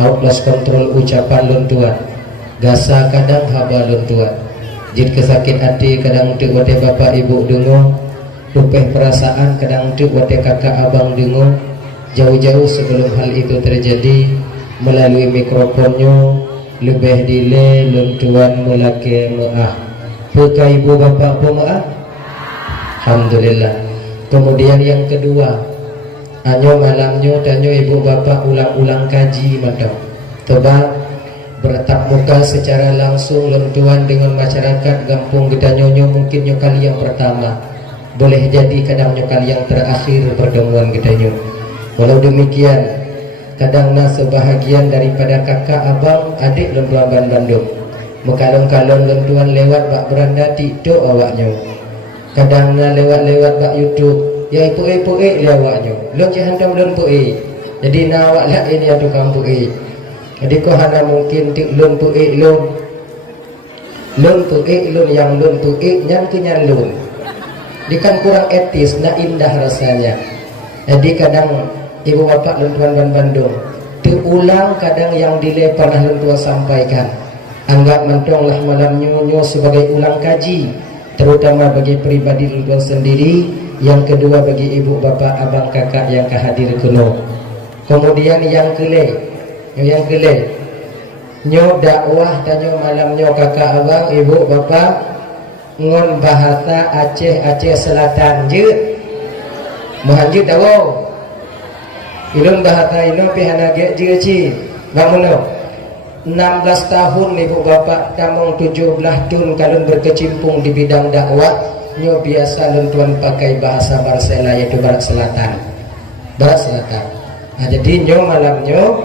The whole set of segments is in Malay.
outloss kontrol ucapan luntuan gasa kadang haba luntuan jid kesakit hati kadang untuk wate bapak ibu dengung tupeh perasaan kadang untuk wate kakak abang dengung jauh-jauh sebelum hal itu terjadi melalui mikrofonnya lebih dile luntuan melake maah buka ibu bapak maah alhamdulillah. Kemudian yang kedua anyo malamnya tanyo ibu bapak ulang-ulang kaji mantap tebal bertatap muka secara langsung lentuan dengan masyarakat kampung gedanyonyo mungkin kali yang pertama boleh jadi kadang kali yang terakhir pertemuan gedanyo. Walau demikian kadangnya sebahagian daripada kakak abang adik lentuan Bandung mekalon-kalon lentuan lewat bak beranda tiktok awaknya kadangnya lewat-lewat bak YouTube ya ipu-ipu lewatnya lo jahantam lentu jadi nawak lah ini ada kampung jadi kau hana mungkin tik lentu lun yang lentu nyan kenyan lun di kan kurang etis na indah rasanya. Jadi kadang ibu bapak lentuan Bandung diulang kadang yang dile pernah lentuan sampaikan anggap mentonglah malam nyo sebagai ulang kaji terutama bagi pribadi lentuan sendiri. Yang kedua bagi ibu bapak abang kakak yang kehadir kuno. Kemudian yang kele nyo dakwah dan nyo malam nyo kakak abang ibu bapak ngon bahasa Aceh Selatan je mohanjut dawo ilun bahasa ino pihana ge je ci banguno 16 tahun ibu bapak tamong 17 tahun kalun berkecimpung di bidang dakwah nyo biasa lentuan pakai bahasa Barsela yaitu Barat Selatan. Nah, jadi nyo malam nyo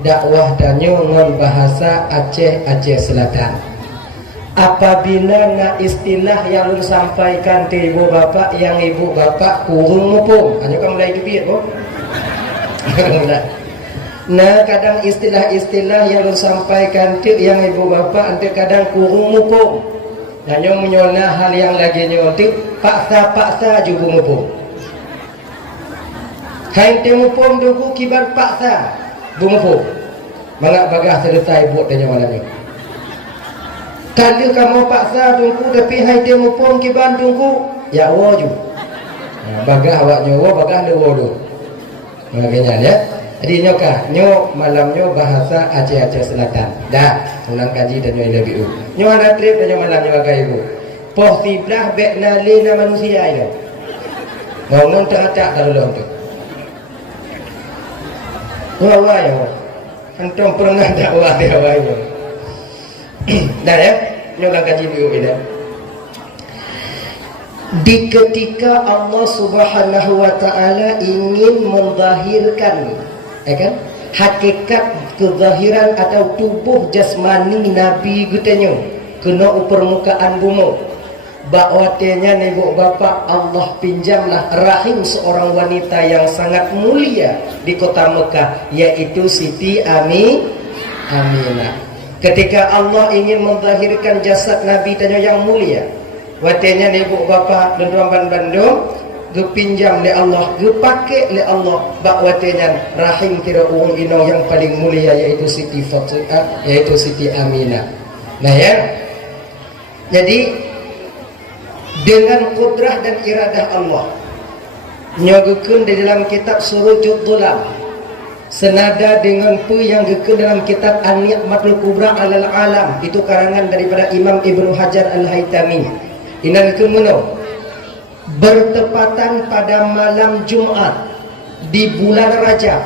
dakwah dan nyo ngon bahasa Aceh Selatan. Apabila na istilah yang lu sampaikan ke ibu bapak yang ibu bapak kurung mupung, hanya kamu mulai duit kok. Nah kadang istilah-istilah yang lu sampaikan ke yang ibu bapak nanti kadang kurung mupung. Hanya menyona hal yang lagi nyotik paksa juga mupung. Kain temupung duku kibar paksa bumupung. Mangak bagah selesai buat tanya malamnya. Kalau kamu paksa tunggu tapi hai temupung kibar tunggu ya waju. Bagah awak nyowo bagah dewo do. Makanya ya. Jadi nyo malam nyo bahasa Aceh Selatan. Dah, ulang kaji dan nyo LBU. Nyo ada trip dan nyo malam nyo agak ibu. Poh tiblah bekna lina manusia itu. Ngomong tak kalau tu. Wah ya. Antum pernah dakwah di awalnya. Dah ya, nyo ulang kaji LBU ini. Di ketika Allah Subhanahu wa taala ingin menzahirkan kan hakikat kezahiran atau tubuh jasmani Nabi gutenyo kena permukaan bumi bakwatenya ibu bapak Allah pinjamlah rahim seorang wanita yang sangat mulia di kota Mekah yaitu Siti Aminah. Ketika Allah ingin menzahirkan jasad Nabi tanyo yang mulia watenya ibu bapak lentuan Bandung gepinjam le Allah, gepake le Allah bakwatenya rahim kira uang ino yang paling mulia yaitu Siti Fatimah, yaitu Siti Aminah. Nah ya, jadi dengan kudrah dan iradah Allah nyogukeun di dalam kitab Surujud Dhulam senada dengan yang gekeun dalam kitab An-Ni'matul Kubra Alal Alam itu karangan daripada Imam Ibnu Hajar Al-Haytami. Inan kemuno bertepatan pada malam Jumat di bulan Rajab.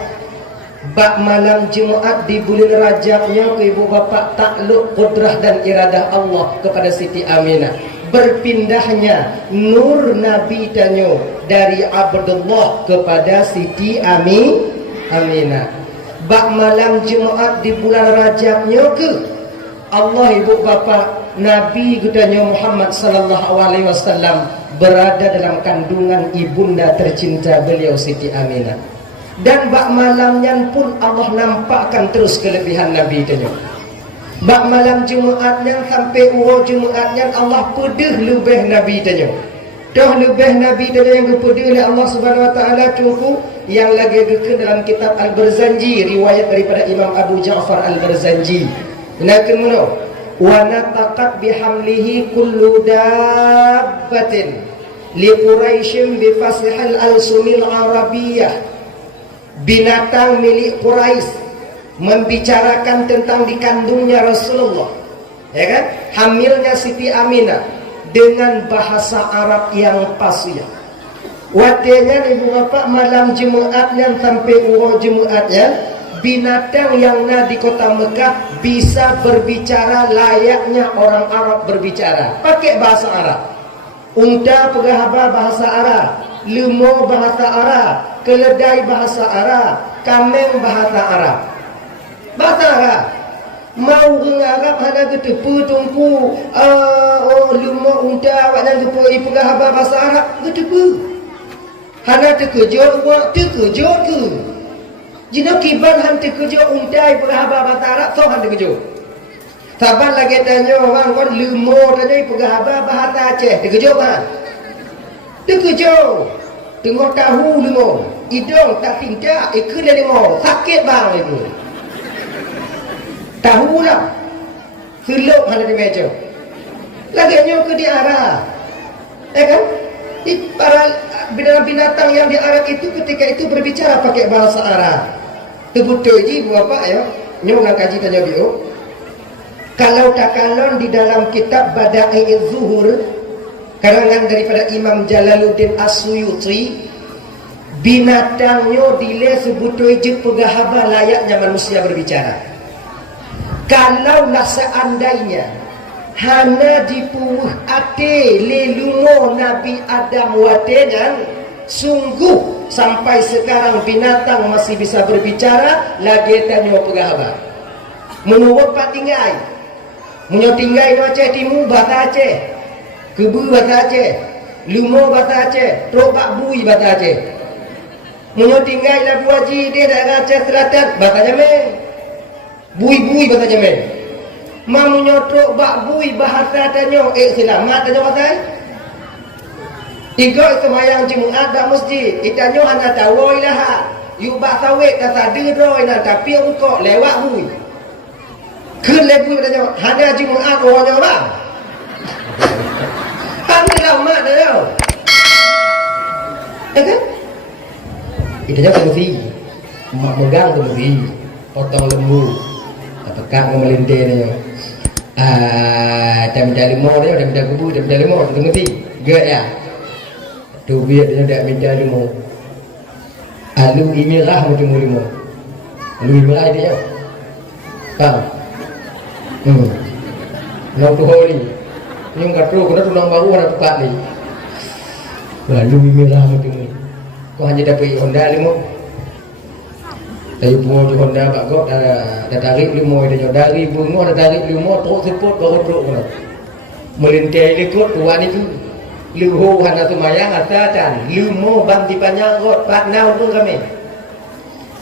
Bak malam Jumat di bulan Rajabnya ibu bapak takluk kudrah dan iradah Allah kepada Siti Aminah. Berpindahnya nur Nabi tanyo dari Abdullah kepada Siti Aminah. Bak malam Jumat di bulan Rajabnya ke Allah ibu bapak Nabi gudanyo Muhammad sallallahu alaihi wasallam berada dalam kandungan ibunda tercinta beliau Siti Aminah. Dan bak malamnya pun Allah nampakkan terus kelebihan Nabi itu. Bak malam Jumatnya sampai Jumatnya Allah pedih lebih Nabi itu. Dah lebih Nabi itu yang kepedih oleh Allah Subhanahu wa taala tunggu yang lagi gekeun dalam kitab Al-Barzanji, riwayat daripada Imam Abu Ja'far Al-Barzanji. Menakeun muno wa nataqat bihamlihi kullu dabbatin li Quraisyin bi fasihil al-sunil arabiyyah. Binatang milik Quraisy membicarakan tentang dikandungnya Rasulullah, ya kan? Hamilnya Siti Aminah dengan bahasa Arab yang fasih. Watenya ibu bapak malam Jumatnya sampai urut Jumatnya, binatang yang ada di kota Mekah bisa berbicara layaknya orang Arab berbicara, pakai bahasa Arab. Unta pegahaba bahasa Arab, lemur bahasa Arab, keledai bahasa Arab, kameng bahasa Arab. Bahasa Arab. Mau orang Arab ada gitu petungku lemur unta awak dan gepo pegahaba bahasa Arab gitu. Hana terkejut buat terkejut ke? Jika kiban han terkejut untai pegahaba bahasa Arab, so han terkejut. Saban lagi tanya orang kan lemur tanya pegahaba bahasa Aceh, terkejut kan? Terkejut. Tengok tahu lemur, hidung tak tingkat, ikut dari lemur, sakit bang itu. Tahu lah, selok han di meja. Lagi nyo ke di arah, kan? Para binatang yang di Arab itu ketika itu berbicara pakai bahasa Arab. Tebuto ji bapak ya, nyo nak kaji tanya bio. Kalau takalon di dalam kitab Bada'i Zuhur karangan daripada Imam Jalaluddin As-Suyuti, binatangnya dile sebuto je pegahaba layaknya manusia berbicara. Kalau lah seandainya hana dipuh ate lelumo Nabi Adam watenan, sungguh sampai sekarang binatang masih bisa berbicara lagi tanya pegahaba. Menurut Pak Tinggai, menurut Tinggai no Aceh Timur bahasa Aceh, kebu bahasa Aceh, lumo bahasa Aceh, trobak bui bahasa Aceh. Menurut Tinggai Labu Haji dia daerah Aceh Selatan bahasa Jameng, bui-bui bahasa Jameng. Mau nyotrok bak bui bahasa tanya selamat tanya bahasa Igo semayang Jumat dak masjid itanyo hana tawoi lah yu bak sawit kata diroi na tapi ukok lewat bui keun le bui tanya hana Jumat orangnya bang hana lama dah yo kan itanyo kemudi mak megang kemudi potong lembu apakah mau melintih ni dah minta limau dia, dah minta kubu, dah minta limau, tu ngerti? Gak ya? Tu biar dia dah minta limau. Alu imirah macam limau. Alu imirah dia. Faham? Nak tu holi. Ni enggak tu, kena tulang baru nak tukar ni. Alu imirah macam ni. Kau hanya dapat Honda limau. Dari bunga di Honda Pak Gok dah tarik limau dia dari bunga dah tarik limau terus seput baru teruk kena melintai likut tuan itu luhu hana semayang asatan limau bang dipanjang kot Pak Nau pun kami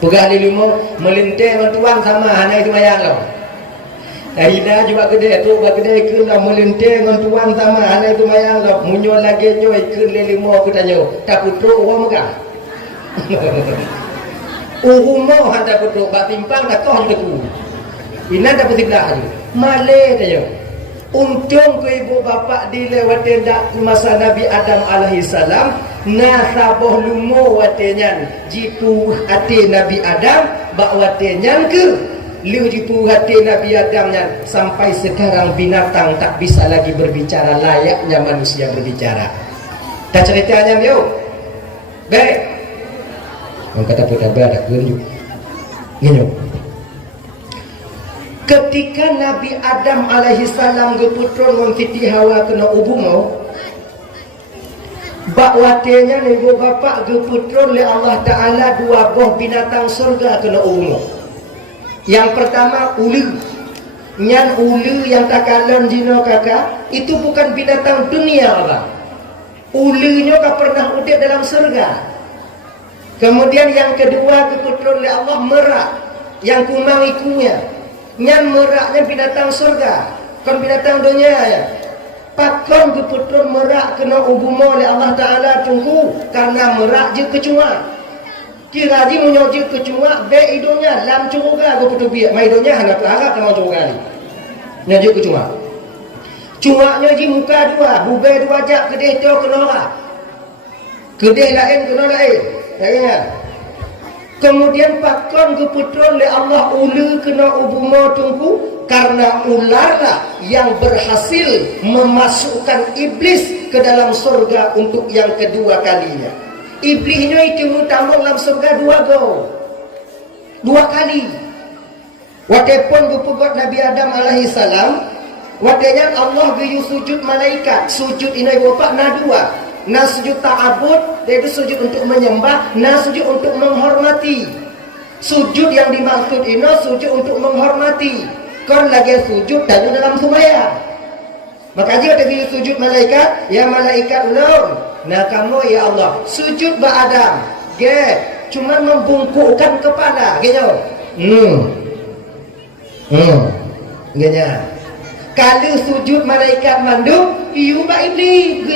pegah di limau melintai mentuang sama hana itu mayang lo Aida juga gede tu bak gede ke lah melintai mentuang sama hana itu mayang lo munyol lagi nyo ikut limau kita nyo tak putruk orang megah Uhumo hantar putruk bak timpang dah kau hantar ku. Ina dapat sebelah tu. Malay tanya. Untung ke ibu bapa dilewatin dak masa Nabi Adam alaihi salam nasabah lumo watenyan jipu hati Nabi Adam bak watenyan ke liu jipu hati Nabi Adam nyan sampai sekarang binatang tak bisa lagi berbicara layaknya manusia berbicara. Tak ceritanya yo. Baik. Orang kata putaba tak tunjuk. Ngino. Ketika Nabi Adam alaihi salam geputron memfiti Hawa kena ubumo, bak watenya ibu bapa geputron oleh Allah Taala dua buah binatang surga kena ubumo. Yang pertama ulu. Nyan ulu yang takalon dino kakak itu bukan binatang dunia abang. Ulunya kau pernah udip dalam surga. Kemudian yang kedua keputusan oleh Allah merak yang kumang ikunya. Nyan meraknya binatang surga, kan binatang dunia ya. Pakon keputusan merak kena ubumo oleh Allah Taala tunggu karena merak je kecuma. Kira ji menyoji ke cuma be idonya lam curuga go putu biak mai idonya hana pelahara kena curuga ni. Nyoji ke cuma ji muka dua, bube dua jak kedeh tu kena ora. Kedeh lain kena lain. Ya. Kemudian pakon ke putron le Allah ulu kena ubumo tungku karena ularlah yang berhasil memasukkan iblis ke dalam surga untuk yang kedua kalinya. Iblisnya itu mutamu dalam surga dua kali. Watepun gupugot Nabi Adam alaihi salam, watenya Allah geyu sujud malaikat. Sujud ini bapak na dua. Na sujud ta'abud, yaitu sujud untuk menyembah, na sujud untuk menghormati. Sujud yang dimaksud ini sujud untuk menghormati. Kon lagi sujud tanya dalam sembahyang. Maka dia ada geyu sujud malaikat, ya malaikat ulun. Nah kamu ya Allah sujud ba Adam, cuman membungkukkan kepala, gitu. Genya. Kalau sujud malaikat mandum, yuba iblis.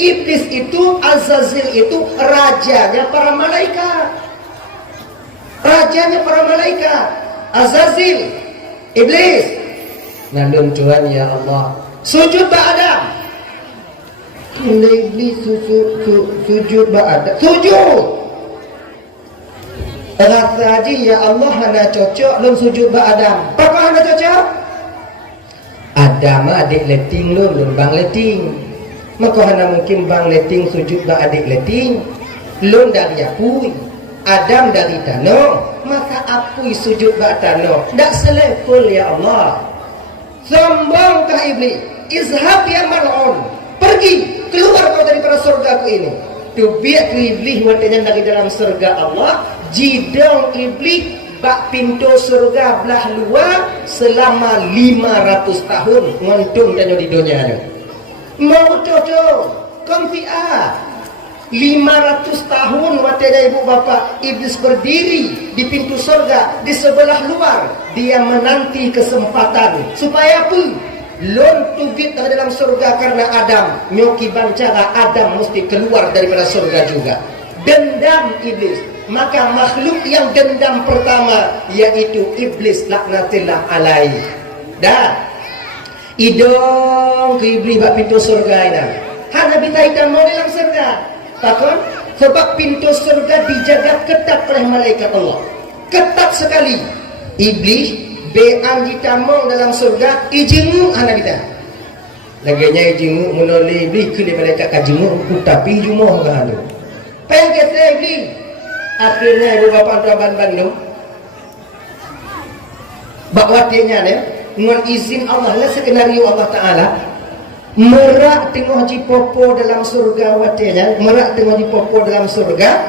Iblis itu Azazil itu rajanya para malaikat. Azazil, iblis. Nandun Tuhan ya Allah. Sujud ba Adam. Iblis sujud ba Adam. Sujud. Rasa aji ya Allah hana cocok lum sujud ba Adam. Apa hana cocok? Adam adik leting lum bang leting. Maka hana mungkin bang leting sujud ba adik leting. Lum dari apui. Adam dari tanah. Maka apui sujud ba tanah. Tak selevel ya Allah. Sombongkah iblis? Izhab ya mal'un. Pergi keluar kau daripada surga ku ini. Tu biar tu iblis watanya dari dalam surga Allah. Jidong iblis bak pintu surga belah luar selama 500 tahun ngontung dan di dunia ni. Mau jodoh konfi'ah 500 tahun watanya ibu bapa iblis berdiri di pintu surga di sebelah luar. Dia menanti kesempatan supaya apa? Lon tugit dari dalam surga karena Adam. Nyoki bancara Adam mesti keluar daripada surga juga. Dendam iblis. Maka makhluk yang dendam pertama yaitu iblis laknatillah alaihi. Dah. Idong ke iblis bak pintu surga ini. Hana bita hitam mau dalam surga. Takkan? Sebab pintu surga dijaga ketat oleh malaikat Allah. Ketat sekali. Iblis be'am ditamong dalam surga ijenguk hana bita. Laganya ijenguk menoleh iblis ke malaikat kajenguk tapi jumuh ke hana. Pengen kata iblis. Akhirnya ibu bapa tuan Bandung bakwatinya ni dengan izin Allah lah skenario Allah Ta'ala merak tengah jipopo dalam surga watinya merak tengah jipopo dalam surga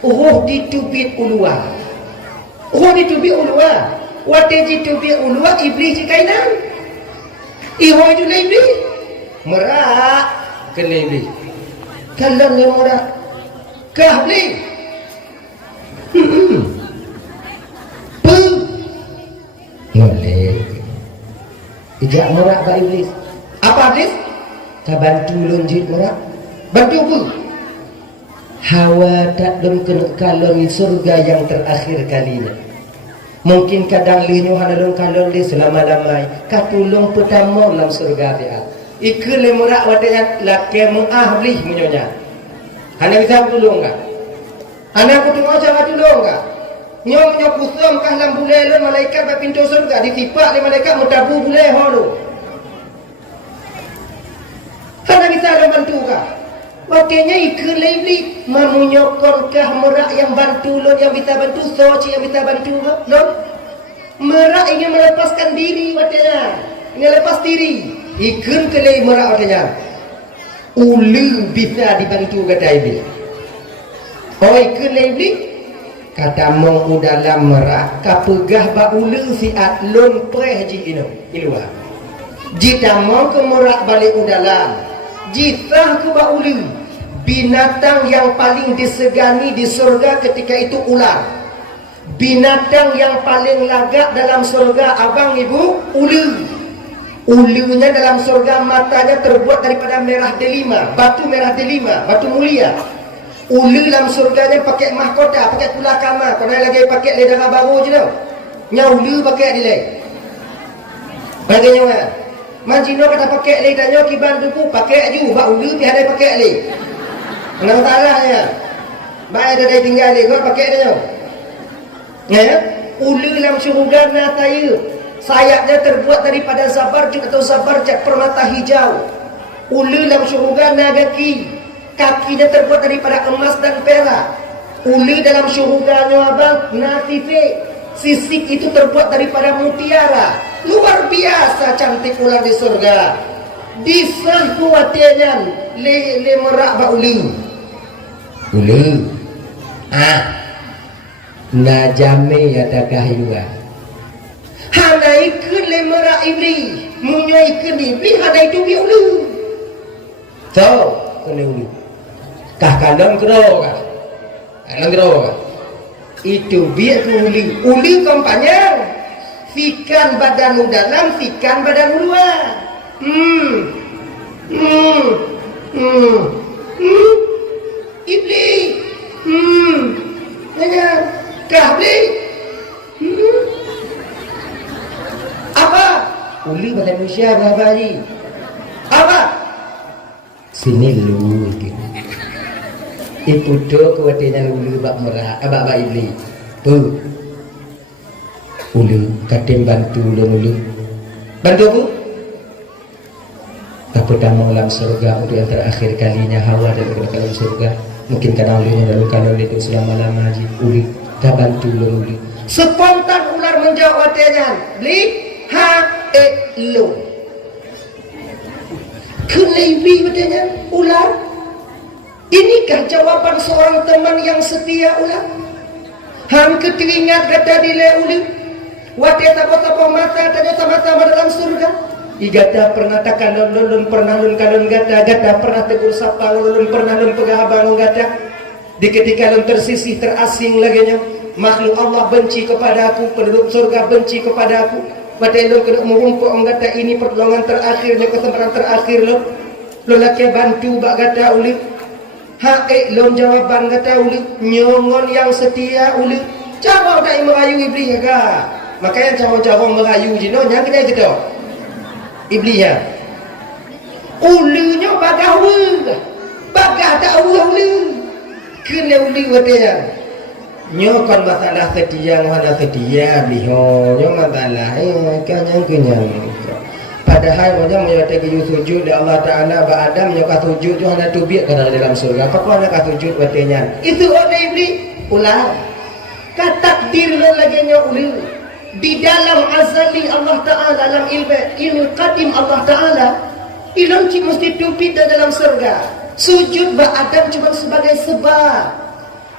roh ditubit ulua wati ditubit ulua iblis dikainan iho itu lah iblis merak kena iblis kalau ni merak kah iblis boleh ijak merak ke iblis apa iblis? Tak bantu lonjit merak bantu apa? Hawa tak belum kena kalon surga yang terakhir kalinya mungkin kadang linyu hana long kalon li selama-lamai katulung pertama dalam surga dia ikut le merak wadanya laki mu'ah iblis menyonya hana bisa tolong tak? Anak aku tengok cara tolong tak? Nyok kusam kah dalam bulai lun malaikat pada pintu surga ditipak oleh malaikat mutabu bulai holu. Hana bisa ada bantu kah? Waktunya ikut lebih memunyokon kah merak yang bantu lun yang bisa bantu soci yang bisa bantu lun. Merak ingin melepaskan diri waktunya. Ingin lepas diri. Ikut ke lebih merak waktunya. Ulu bisa dibantu kata iblis. Oh ikut lebih kata mau dalam merak kapegah ba ulu siat lon preh ji ino ilwa jita mau ke merak balik udalam jita ke ba ulu binatang yang paling disegani di surga ketika itu ular binatang yang paling lagak dalam surga abang ibu ulunya dalam surga matanya terbuat daripada merah delima batu merah delima batu mulia Ulu dalam surganya pakai mahkota, pakai pula kamar. Kau lagi pakai ledara baru je tau. Ulu pakai di lagi. Bagi nyawa. Majino kata pakai lagi tanya kiban tu pun pakai je. Bak ulu pi ada pakai lagi. Kenapa salahnya? Baik ada tinggal lagi kau pakai dia. Ya? Ulu dalam syurga na tayu. Sayapnya terbuat daripada zabarjud atau zabarjat permata hijau. Ulu dalam syurga na gaki. Kakinya terbuat daripada emas dan perak. Ulu dalam syurganya abang natife. Sisik itu terbuat daripada mutiara. Luar biasa cantik ular di surga. Disah kuatnya le merak ba ulu. Ulu. Najame ada kahiyua. Hana ikut le merak iblis. Munyo ikut iblis hana itu bi ulu. So, kena ulu. Kah kalon kero kah? Kalon kero kah? Itu biar uli. Uli kampanye. Fikan badan dalam, fikan badan luar. Iblis. Nanya, kah iblis? Apa? Uli badan manusia berapa hari? Apa? Sini lu gitu. Ibu do kuatnya ulu bak merah, bak iblis. Tu, ulu katim bantu ulu. Bantu aku. Aku dah mengalam surga untuk yang terakhir kalinya Hawa dan dalam surga. Mungkin karena ulunya dalam kalau itu selama-lama haji ulu dah bantu ulu. Spontan ular menjawab katanya, beli ha lo. Kelewi katanya ular. Inikah jawaban seorang teman yang setia ular? Ham keteringat kata dile ulu. Wate tapo-tapo mata tanya sama-sama dalam surga. Igata pernah takkan lon pernah lon kalon gata pernah tegur sapa lon pernah lon pegahabang gata. Di ketika lon tersisih terasing laginya, makhluk Allah benci kepada aku, penduduk surga benci kepada aku. Wate lon kena mengumpul gata ini pertolongan terakhirnya, kesempatan terakhir lon. Lon laki bantu bak gata ulu. Lom jawaban kata uli nyongon yang setia uli cara tak merayu iblis ke makanya cara-cara merayu je no yang kena kita iblis ya ulunya bagah tak uli kena uli watanya nyokon masalah setia mana setia liho nyo masalah kenyang padahal macam menyatakan sujud dan Allah Ta'ala Adam menyatakan sujud tu hanya tubiak ke dalam surga. Apa kau nak sujud batenya? Itu oleh iblis ular. Takdir lo lagi nya ulu. Di dalam azali Allah Ta'ala dalam ilmu qadim Allah Ta'ala ilmu mesti tubi dalam surga. Sujud ba Adam cuma sebagai sebab.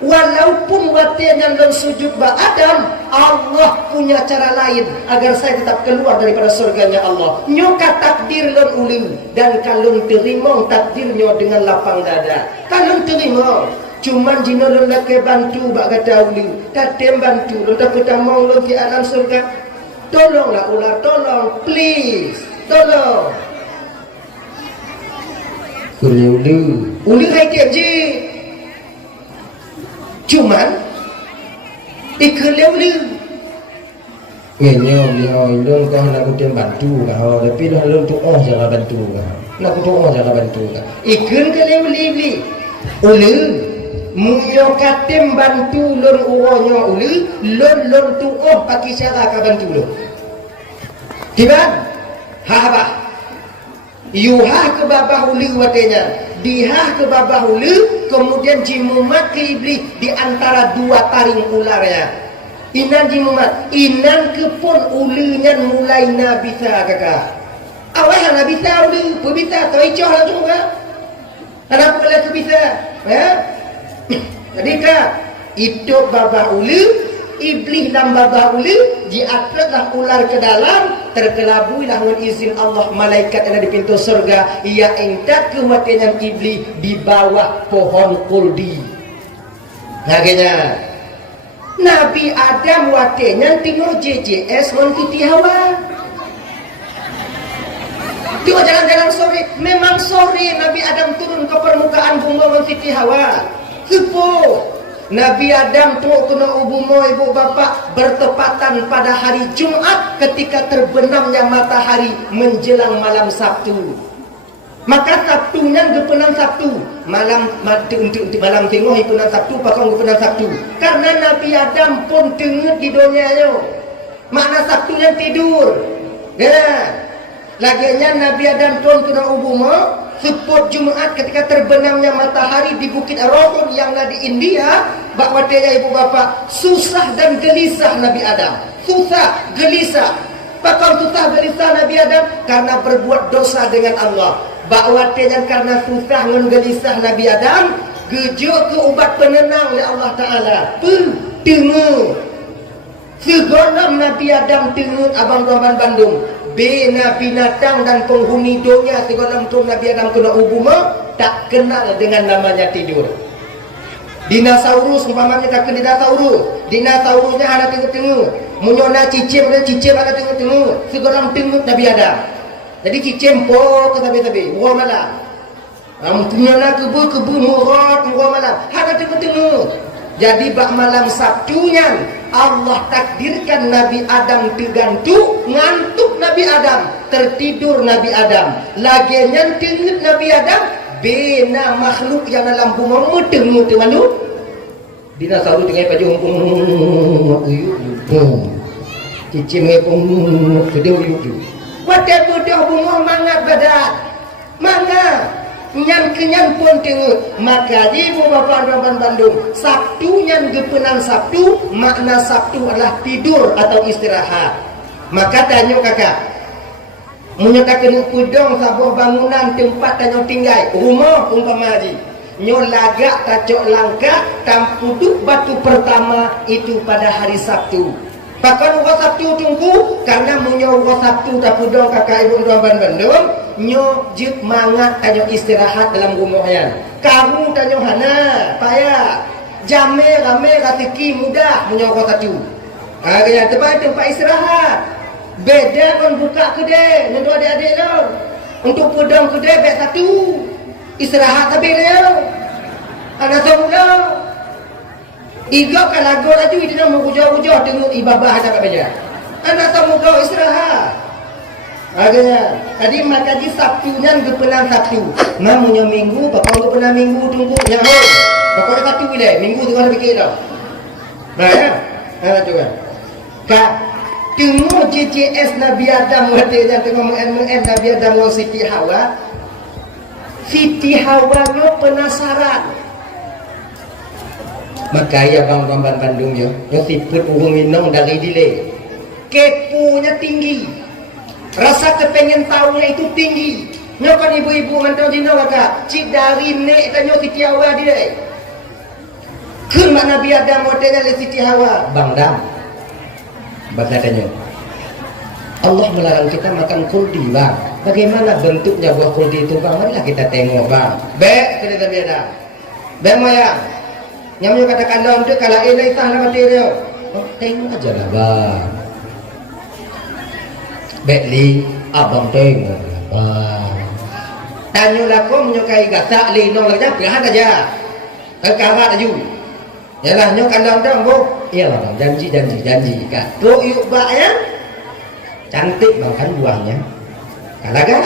Walaupun watenya dan sujud ba Adam, Allah punya cara lain agar saya tetap keluar daripada surganya Allah. Nyoka takdir lon ulu dan kalun terima takdirnya dengan lapang dada. Kalun terima, cuman jino lon lake bantu bak kata ulu, katem bantu lon tak kita mau lon di alam surga. Tolonglah ular, tolong, please, tolong. Ulu hai je. Cuman ikhlas ngenyo lihoi kau nak kutem bantu kau tapi dah lon tu jangan bantu kau nak tu jangan bantu kau ikun kalau beli ulu munyo katem bantu lon uronyo ulu lon tu pakai cara kau bantu lo tiba ha yuha ke babah ulu watenya dihah ke babah ulu kemudian jimumat ke iblis di antara dua taring ularnya inan jimumat inan ke pun ulunya mulai nabisa kakak awal nabisa ulu pebisa toicoh lah juga anak boleh kebisa ya jadi kak itu babah ulu iblis dan babah ulu diatletlah ular ke dalam terkelabuilah dengan izin Allah malaikat yang ada di pintu surga ia ingkat kematian iblis di bawah pohon kuldi. Akhirnya Nabi Adam watenya tinggal JJS mentiti Hawa. Dia jalan-jalan sore, memang sore Nabi Adam turun ke permukaan bumi mentiti Hawa. Sepuh Nabi Adam tu kena ubumo ibu bapa bertepatan pada hari Jumat ketika terbenamnya matahari menjelang malam Sabtu. Maka Sabtunya gepenang Sabtu. Malam malam tengok gepenang Sabtu, pakang gepenang Sabtu. Karena Nabi Adam pun tenget di dunianya. Makna Sabtunya tidur. Ya. Laginya Nabi Adam pun kena ubumo sebut Jumat ketika terbenamnya matahari di Bukit Arafah yang ada di India. Bakwatnya ibu bapa, susah dan gelisah Nabi Adam. Susah, gelisah. Bakal susah gelisah Nabi Adam karena berbuat dosa dengan Allah. Bakwatnya karena susah dan gelisah Nabi Adam, gejuk ke ubat penenang oleh Allah Ta'ala. Dengar. Segolam Nabi Adam dengar abang Rahman Bandung. Bina binatang dan penghuni dunia segolam tu Nabi Adam kena hubungan tak kenal dengan namanya tidur. Dinosaurus umpamanya tak kenal dinosaurus. Dinosaurusnya ada tengok-tengok. Munyona cicim ada tengok-tengok. Segolam tengok Nabi Adam. Jadi cicim po ke tabi-tabi. Wah malam. Munyona kebu murad malam. Ada tengok-tengok. Jadi bak malam Sabtunya Allah takdirkan Nabi Adam tergantung, ngantuk Nabi Adam, tertidur Nabi Adam. Laginya tengok Nabi Adam bina makhluk yang dalam bumi muter-muter malu. Dinosaurus tengah baju cicim ngepung kedeu-deu. Wadah bodoh bumi mangat badat. Mangat Nyan kenyan pun tengok. Maka ibu bapa Rahman Bandung, Sabtunya gepenang Sabtu, makna Sabtu adalah tidur atau istirahat. Maka tanya kakak, menyatakan pudong sabuah bangunan tempat tanya tinggal rumah umpama haji. Nyo lagak tacok langkah tampuduk batu pertama itu pada hari Sabtu. Pakan urus Sabtu tunggu karena munyo urus Sabtu tak pudong kakak ibu Rahman Bandung. Nyo jut mangat tanyo istirahat dalam rumahnya. Kamu tanyo hana payah jame rame ratiki mudah menyo satu. Kaya tempat istirahat. Beda kon buka kedai untuk adik-adik lo. Untuk pedang kedai beg satu. Istirahat habis dia. Ada semula. Iga kalau gol laju dia mau hujah-hujah tengok ibadah ada kat beja. Anak semula istirahat. Agaknya tadi makaji Sabtunya gepenang Sabtu. Namanya minggu, bakal gepenang minggu tunggu nyaho. Bakal Sabtu bila minggu tu kan fikir dah. Nah ya. Coba. Kak tengok JJS Nabi Adam katanya tengok mengen Nabi Adam dengan Siti Hawa. Siti Hawa lo penasaran. Maka ya bang Bandung yo siput urung minong dari dile. Kepunya tinggi. Rasa kepengen tahunya itu tinggi. Nyokan ibu-ibu mantau dino kakak. Cik dari nek tanya Siti Hawa dia. Kun mak Nabi Adam modenya le Siti Hawa. Bang Dam. Baca tanya. Allah melarang kita makan kuldi bang. Bagaimana bentuknya buah kuldi itu bang? Marilah kita tengok bang. Bek kena Nabi Adam. Bek moyang. Nyamnya katakan dalam tu kalau ilai sah nama dia. Oh, tengok aja lah bang. Bekli abang tengok bang. Tanya laku menyukai gasak linong lagi perahan aja. Karat aja. Yalah nyok kandang dah bu. Iyalah bang janji kan. Tu yuk bak ya. Cantik bang kan buahnya. Kalaga.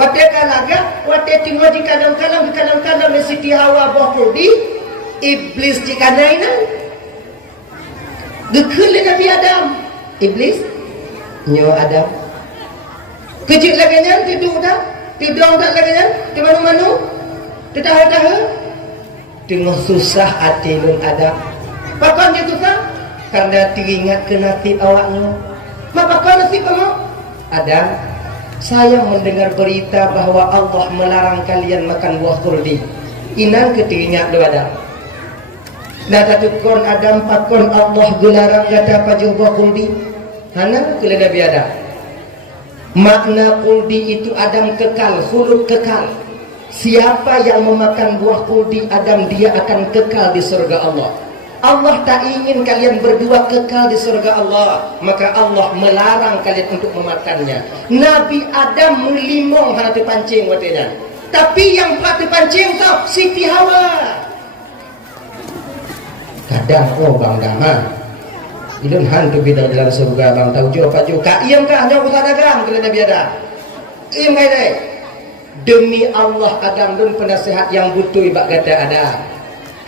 Wate kalaga. Wate tinggal di kadang-kadang di Siti Hawa buah kuldi. Iblis di kanainan. Gekul Nabi Adam. Iblis. Nyo Adam. Kecil lagi nya tidur dah. Tidur tak lagi nya. Di mana-mana. Tetah-tetah. Tengok susah hati nun Adam. Pakon dia susah? Karena teringat ke nasib awaknya. Mak pakon nasib kamu? Adam, saya mendengar berita bahwa Allah melarang kalian makan buah kurdi. Inan keteringat do Adam. Nah tatukon Adam pakon Allah gelarang kata paju buah kurdi. Hana kula Nabi Adam. Makna kuldi itu Adam kekal, khulud kekal. Siapa yang memakan buah kuldi Adam, dia akan kekal di surga Allah. Allah tak ingin kalian berdua kekal di surga Allah, maka Allah melarang kalian untuk memakannya. Nabi Adam melimong hana terpancing watenya. Tapi yang pak terpancing tau Siti Hawa. kadang oh bang dama ilun hantu bidang dalam surga bang tahu jo apa jo ka iem kah nyo usah dagang kena Nabi Adam iem kai deh demi Allah Adam dun penasehat yang butuh ibak kata Adam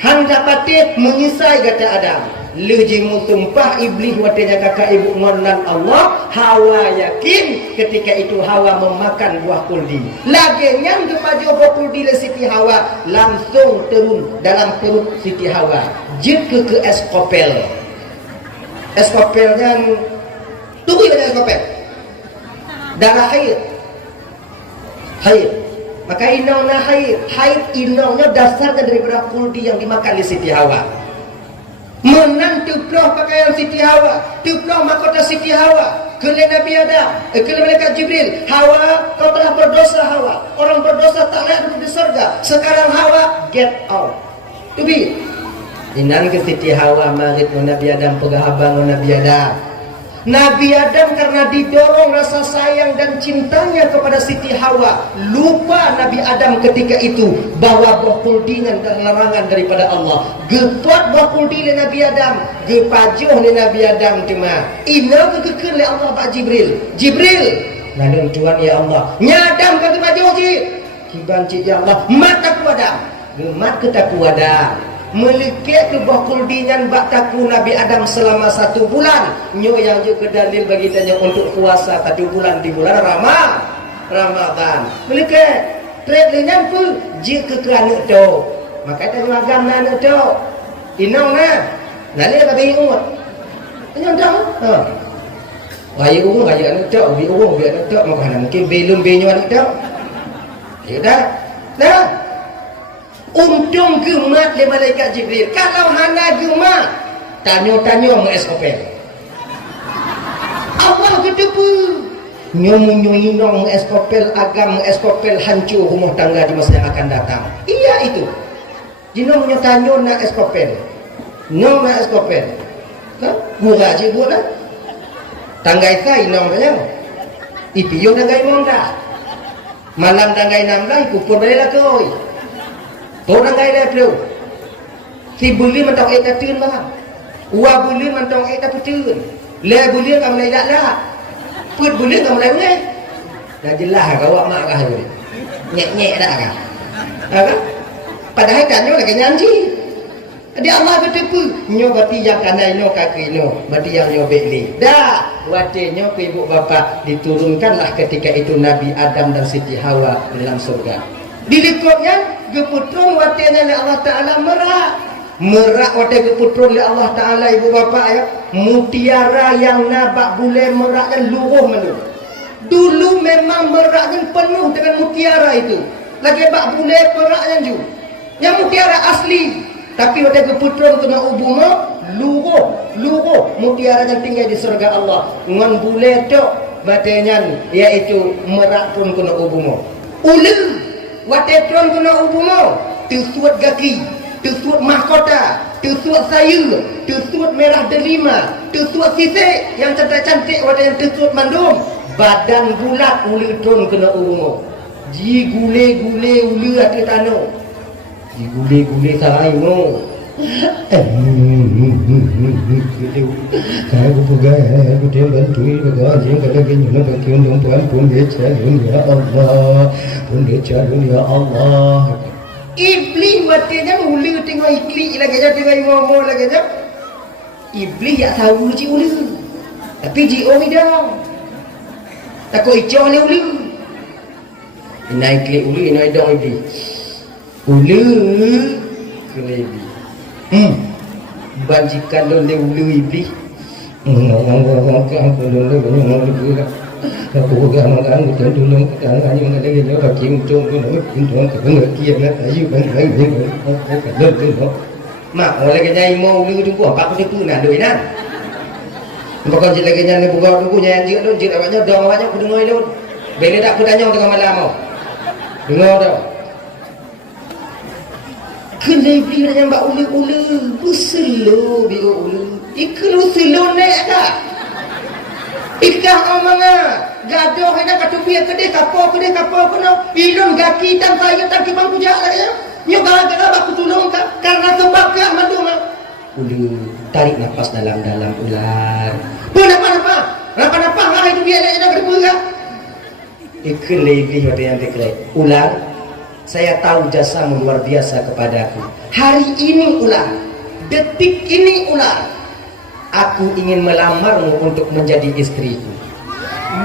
han dapatit mengisai kata Adam lejimu sumpah iblis watanya kakak ibu ngonan Allah Hawa yakin ketika itu Hawa memakan buah kuldi lagi nyam kepada buah kuldi le Siti Hawa langsung turun dalam perut Siti Hawa jit ke eskopel eskopelnya tunggu ada eskopel darah haid maka inaunya haid inaunya dasarnya daripada kuldi yang dimakan oleh Siti Hawa menang tuproh pakaian Siti Hawa tuproh mahkota Siti Hawa ke Nabi Adam ke malaikat Jibril Hawa kau telah berdosa Hawa orang berdosa tak layak duduk di surga sekarang Hawa get out to be inan ke Siti Hawa marit Nabi Adam pegahabang Nabi Adam Nabi Adam karena didorong rasa sayang dan cintanya kepada Siti Hawa lupa Nabi Adam ketika itu bawa buah kuldi dan larangan daripada Allah gepat buah kuldi le Nabi Adam gepajuh le Nabi Adam cuma ina kekekun le Allah Pak Jibril lalu Tuhan ya Allah nyadam ke pajuh cik kiban cik ya Allah mata ku Adam gemat ketaku Adam melihat ke buah kuldinya bak taku Nabi Adam selama 1 bulan nyo yang juga dalil bagi tanya untuk puasa 1 bulan di bulan Ramadan melihat trade-nya pun jika kerana tu maka tanya agam na tu inang na nali apa bingung tanya dah raya urung raya anu tu bi urung bi anu tu maka mungkin belum benyo anu tu ya dah untung gemat le malaikat Jibril kalau hana gemat tanya-tanya mu eskopel Allah kedepu nyomu inong eskopel agam eskopel hancur rumah tangga di masa yang akan datang iya itu jinong nyotanyo na eskopel nyong na eskopel kan murah je buat lah tanggai kai inong kaya ipiyo tanggai monda malam tanggai 16 kupur balik lah koi orang gaya dia si buli mentang eta tun bah wa buli mentang eta putun le buli kam lai dak put buli kam lai ngai dah jelas kau awak mak kah ni nyek dak kah apa padahal kan nyo lagi nyanji dia Allah bertepu nyo berarti yang kanai nyo kaki nyo berarti yang nyo bekli dah wate nyo ke ibu bapa diturunkanlah ketika itu Nabi Adam dan Siti Hawa dalam surga dilekopnya keputron watenya oleh Allah Ta'ala merak wate keputron oleh Allah Ta'ala ibu bapa ya mutiara yang nabak boleh meraknya luruh menu dulu memang meraknya penuh dengan mutiara itu lagi bak boleh meraknya ju yang mutiara asli tapi wate keputron kena ubumo luruh mutiara yang tinggal di surga Allah ngan boleh tok batenya iaitu merak pun kena ubumo ulu watetron kena ubumo tusuat gaki tusuat mahkota tusuat sayur tusuat merah delima tusuat sisik yang cantik-cantik wadah yang tusuat mandum badan bulat ulu tron kena ubumo ji gule-gule ulu hati tano ji gule-gule salaimo aku pegang aku dia bantuin pegang yang kalau gini nak bantuin perempuan pun dia calon ya Allah pun dia calon ya Allah iblis watenya ulu tengok ikli lagi aja tengok ngomong lagi aja iblis ya tahu ji ulu tapi ji oi dah takut icoh le ulu naik ikli ulu naik dong iblis ulu kelebi banjikan lo le ulu iblis aku dulu aku pegang makan betul dulu kadang hanya nak lagi dia pakai untuk kia nak ayu kan mak oleh kenyai mau ulu tu apa aku tu nak duit nak bukan jadi kenyai ni bukan aku nyai anjing tu jadi awaknya dong awaknya aku dengar tu bila tak aku tanya tengah malam mau dengar dah kena beli yang bak ulu-ulu buselo bi ulu iklu selo nek dah ikah omanga gadoh ina katupi kedai kapo kena ilun gaki tan saya tan kibang puja lah ya nyo gara-gara aku tolong karena sebab ke mandung Ulu tarik nafas dalam-dalam ular. Napa lah itu biar dia nak berbuka. Ikut lebih waktu yang terkait. Ular, saya tahu jasamu luar biasa kepadaku. Hari ini ular, detik ini ular, aku ingin melamarmu untuk menjadi istriku.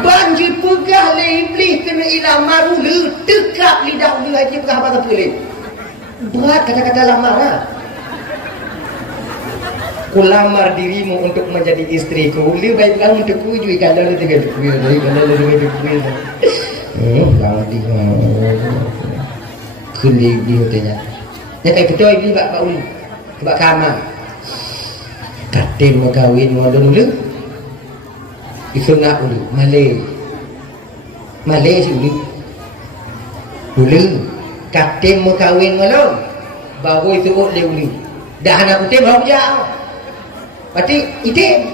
Banjir pegah le iblis kena ilamar ulu, tekap lidah ulu aja pegah apa boleh. Berat kata-kata lamar lah. Ku lamar dirimu untuk menjadi istriku. Ulu baik kamu tekujui kalau lu tengah tekujui, kalau lu tengah tekujui. Bang di kuli dia tanya. Ya kayak betul iblis bak ulu, bak kamar. Katin mau kawin mau dulu. Ifungak ulu, Malay si ulu. Katin mau kawin malam. Baru itu oleh ulu. Dah anak putih baru jauh. Berarti itu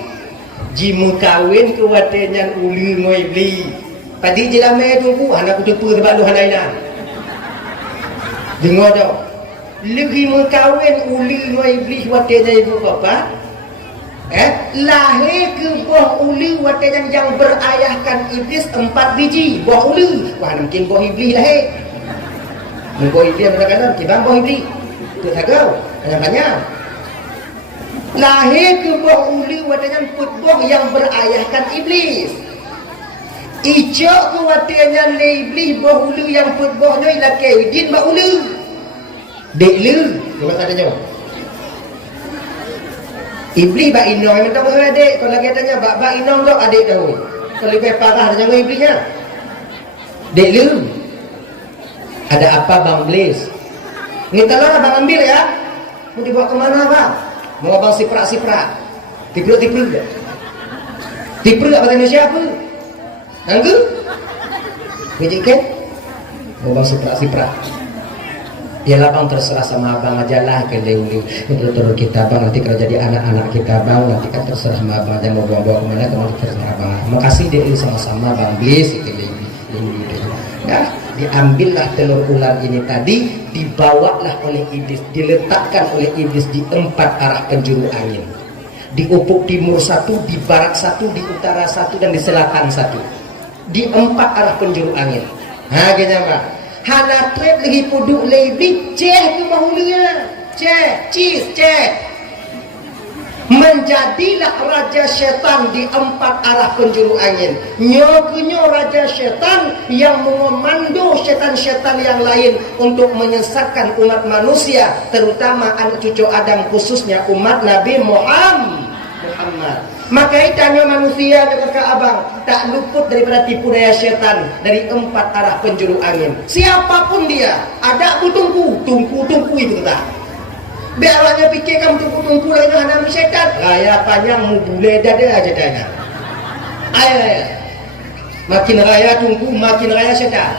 jimu kawin kuatannya ulu ngoi beli. Padi jelame tunggu anak putih pur sebab lu hanaina. Dengar dah. Lagi mu kawin ulu ngoi beli kuatannya ibu bapa. Lahir ke buah ulu kuatannya yang berayahkan iblis 4 biji buah ulu. Wah mungkin buah iblis lahir. Buah iblis kadang-kadang kibang buah iblis. Tu tagau banyak-banyak. Lahir ke buah ulu dengan putbuh yang berayahkan iblis. Icok ke watanya iblis buah ulu yang putbuhnya ilakai jin buah ulu. Dek lu, coba tanya. Iblis bak inong yang tahu adik. Kalau lagi tanya bak inong dok adik tahu. Kalau lebih parah dengan iblisnya. Dek lu. Ada apa bang Blis? Ini telur abang ambil ya. Mau dibawa kemana bang? Mau abang siprak-siprak. Tipruk-tipruk tak? Tipruk tak bahasa Indonesia apa? Anggu? Ngejik kan? Mau abang siprak-siprak. Yalah bang terserah sama abang aja lah. Kalau turut kita bang nanti kalau jadi anak-anak kita bang nanti kan terserah sama abang aja mau bawa-bawa kemana kalau terserah abang. Makasih deh sama-sama bang Blis. Nah, diambillah telur ular ini tadi, dibawalah oleh iblis, diletakkan oleh iblis di 4 arah penjuru angin. Di ufuk timur 1, di barat 1, di utara 1, dan di selatan 1. Di 4 arah penjuru angin. Ha gini apa? Hana trip lagi puduk lebih ceh ke bahulunya. Ceh, cheese, ceh. Menjadilah raja syaitan di 4 arah penjuru angin. Nyokunyo raja syaitan yang mengomando syaitan-syaitan yang lain untuk menyesatkan umat manusia, terutama anak cucu Adam, khususnya umat Nabi Muhammad. Maka itanya manusia dekat ke abang tak luput daripada tipu daya syaitan dari 4 arah penjuru angin. Siapapun dia, ada tungku itu tak. Biarlah pikir kamu tunggu dengan anak syaitan. Raya panjang mu boleh dada aja dana. Ayah. Makin raya tunggu, makin raya syaitan.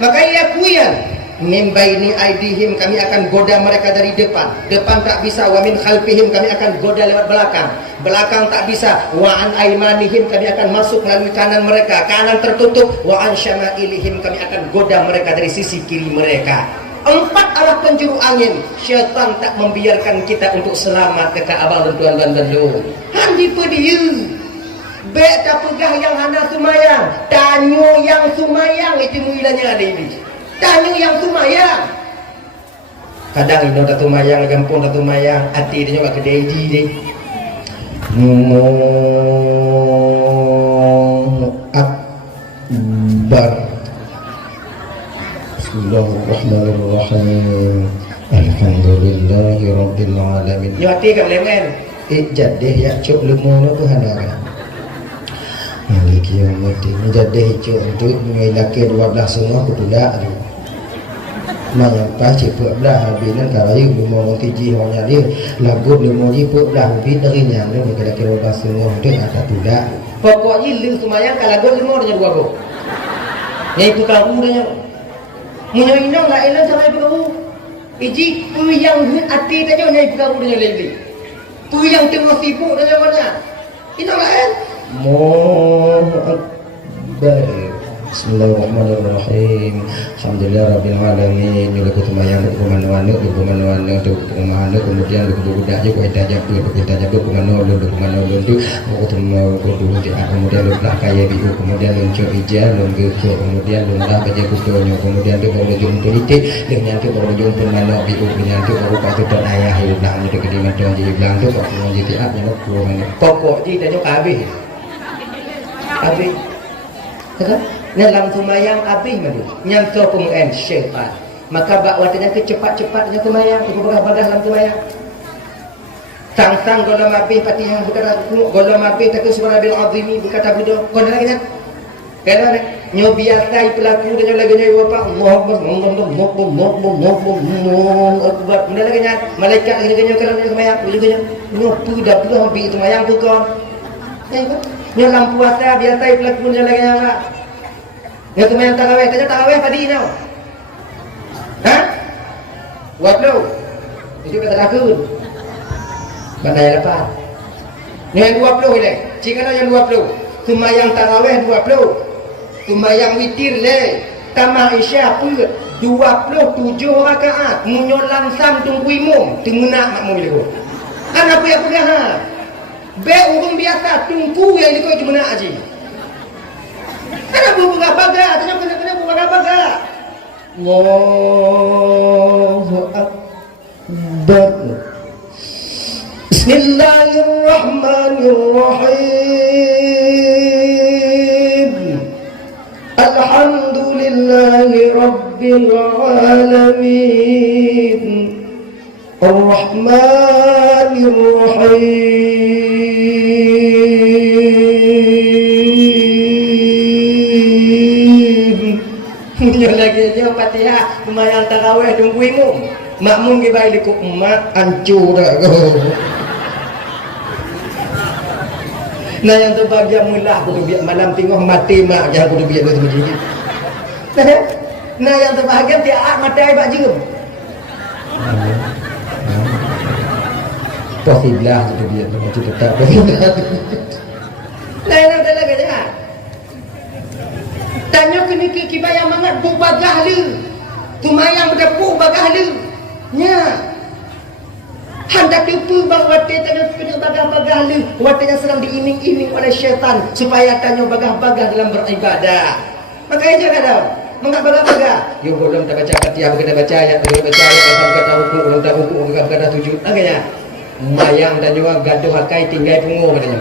Maka ia kuyan. Min baini aidihim, kami akan goda mereka dari depan. Depan tak bisa. Wa min khalfihim, kami akan goda lewat belakang. Belakang tak bisa. Wa an aimanihim, kami akan masuk melalui kanan mereka. Kanan tertutup. Wa an syama'ilihim, kami akan goda mereka dari sisi kiri mereka. 4 arah penjuru angin. Syaitan tak membiarkan kita untuk selamat ke abang dan tuan-tuan dan lu. Handi pediu. Bek tak pegah yang hana sumayang. Tanyo yang sumayang itu mulanya ada ini. Tanyo yang sumayang. Kadang ini tak sumayang, gampung tak sumayang. Hati dia juga kedai deh. Akbar. Bismillahirrahmanirrahim. Alhamdulillahirabbil alamin. Yo hati kat lemen. Jadeh ya cuk lemono tu handara. Maliki yaumiddin. Jadeh cuk untuk mengelakkan 12 semua betulah tu. Mayang pas cepuk belah habinan kalau lemono tiji hanya dia lagu lemono cepuk belah habis dari nyang dia mengelakkan 12 semua tu ada tulah. Pokoknya lu semayang kalau lemono nya 2 go. Ni tukang uranya. Munyo-inong la elan sampai berau. Iji tu yang hati tanya nyai berau dengan leli. Tu yang tengah sibuk dengan mana? Inong la el. Allahu Akbar. Bismillahirrahmanirrahim. Alhamdulillah rabbil alamin. Nyuruh kutumayang ku mana-mana tu mana kemudian ku budak je ku etajab ku mana lu ketemu di kemudian lu belak kaya biu kemudian luncur ijal lu kemudian lu dah baca kutunya kemudian tu baru jumpa politik dengan tu baru jumpa mana biu dengan tu baru patu tu ayah lu bilang tu ke di macam je bilang tu kok mau jadi apa nak ku pokok je dah habis kata dalam tumayang habis madu nyangka pengen syaitan maka bak watanya cepat-cepatnya tumayang ibu bagah dalam tumayang tang golom habis Fatihah berkata golom habis takut subhanallahi azimi berkata budo kau lagi kan kena nyo biasa pelaku dengan lagi nyo apa akbar benda lagi nya malaikat lagi nyo kalau nyo tumayang juga nyo tu dah belum habis tumayang tu kau nyo lampu puasa biasa pelaku dengan lagi nya yang tumayang tarawih, tanya tarawih tadi tau. Hah? Buat lo. Itu kata takut. Bandai lepas. Yang 20 le. Cikana yang 20. Tumayang tarawih 20. Tumayang witir le. Tamah isya pun 27 rakaat. Munyo langsam tunggu imam. Tengenak makmum dia. Kan apa yang pegang ha? Be urung biasa tunggu yang dikau cuma nak aja. Kenapa baga-baga? Kenapa baga-baga? Allahu Akbar. Bismillahirrahmanirrahim. Alhamdulillahi Rabbil Alamin. Ar-Rahmanirrahim. Dia lagi dia Fatihah lumayan tarawih tunggu imam makmum ke baik likuk emak hancur dah kau nah yang tu bagian mula aku tu biar malam tengok mati mak yang aku tu biar tu begini nah yang tu bagian tiap mati air bak jum posiblah tu biar tu macam tetap nah yang tu lagi dia tanya kena kibayang mangat bu bagah le tumayang berdepu bagah le nya hendak tipu bang wate tanya kena bagah-bagah le watenya sedang diiming-iming oleh syaitan supaya tanya bagah-bagah dalam beribadah makanya jangan dah mengat bagah-bagah yo belum dah baca Fatihah kena baca ayat belum baca ayat belum kata hukum belum tahu hukum belum kata tujuh makanya mayang dan juga gaduh akai tinggal pungu katanya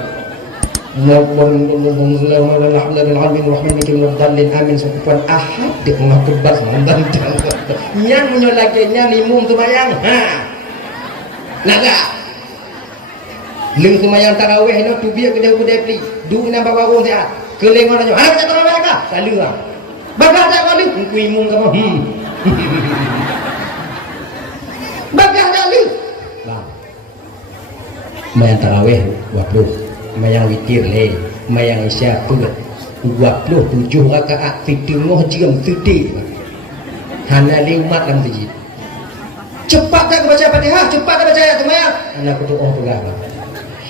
amin sekuan ahad dia mengakubat membantang yang menyolaknya nimum tumayang naga leng tumayang tarawih no tubiak kedai kedai pli du ina bawa wong dia kelengon aja ha kita tarawih ka salu ah bagah tak kali ku imum kamu bagah kali bang main tarawih 20 mayang witir le mayang isya pun 27 rakaat fitnah jam sedih hana limat dalam masjid cepat tak baca Fatihah cepat tak baca ayat tu mayang anak tu oh pegang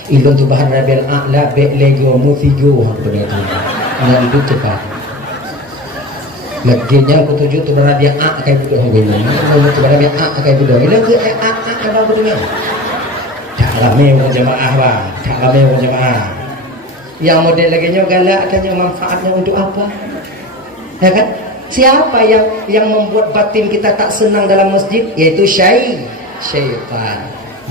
ilun tu bahan rabbil a'la be lego musigo pada tu anak itu cepat Laginya aku tuju tu berada dia a kai budak hangin mana tu berada dia a kai budak ini ke a abang budak tak ramai orang jemaah bang tak ramai orang jemaah yang model lagi nya galak tanya manfaatnya untuk apa ya kan siapa yang membuat batin kita tak senang dalam masjid yaitu syaitan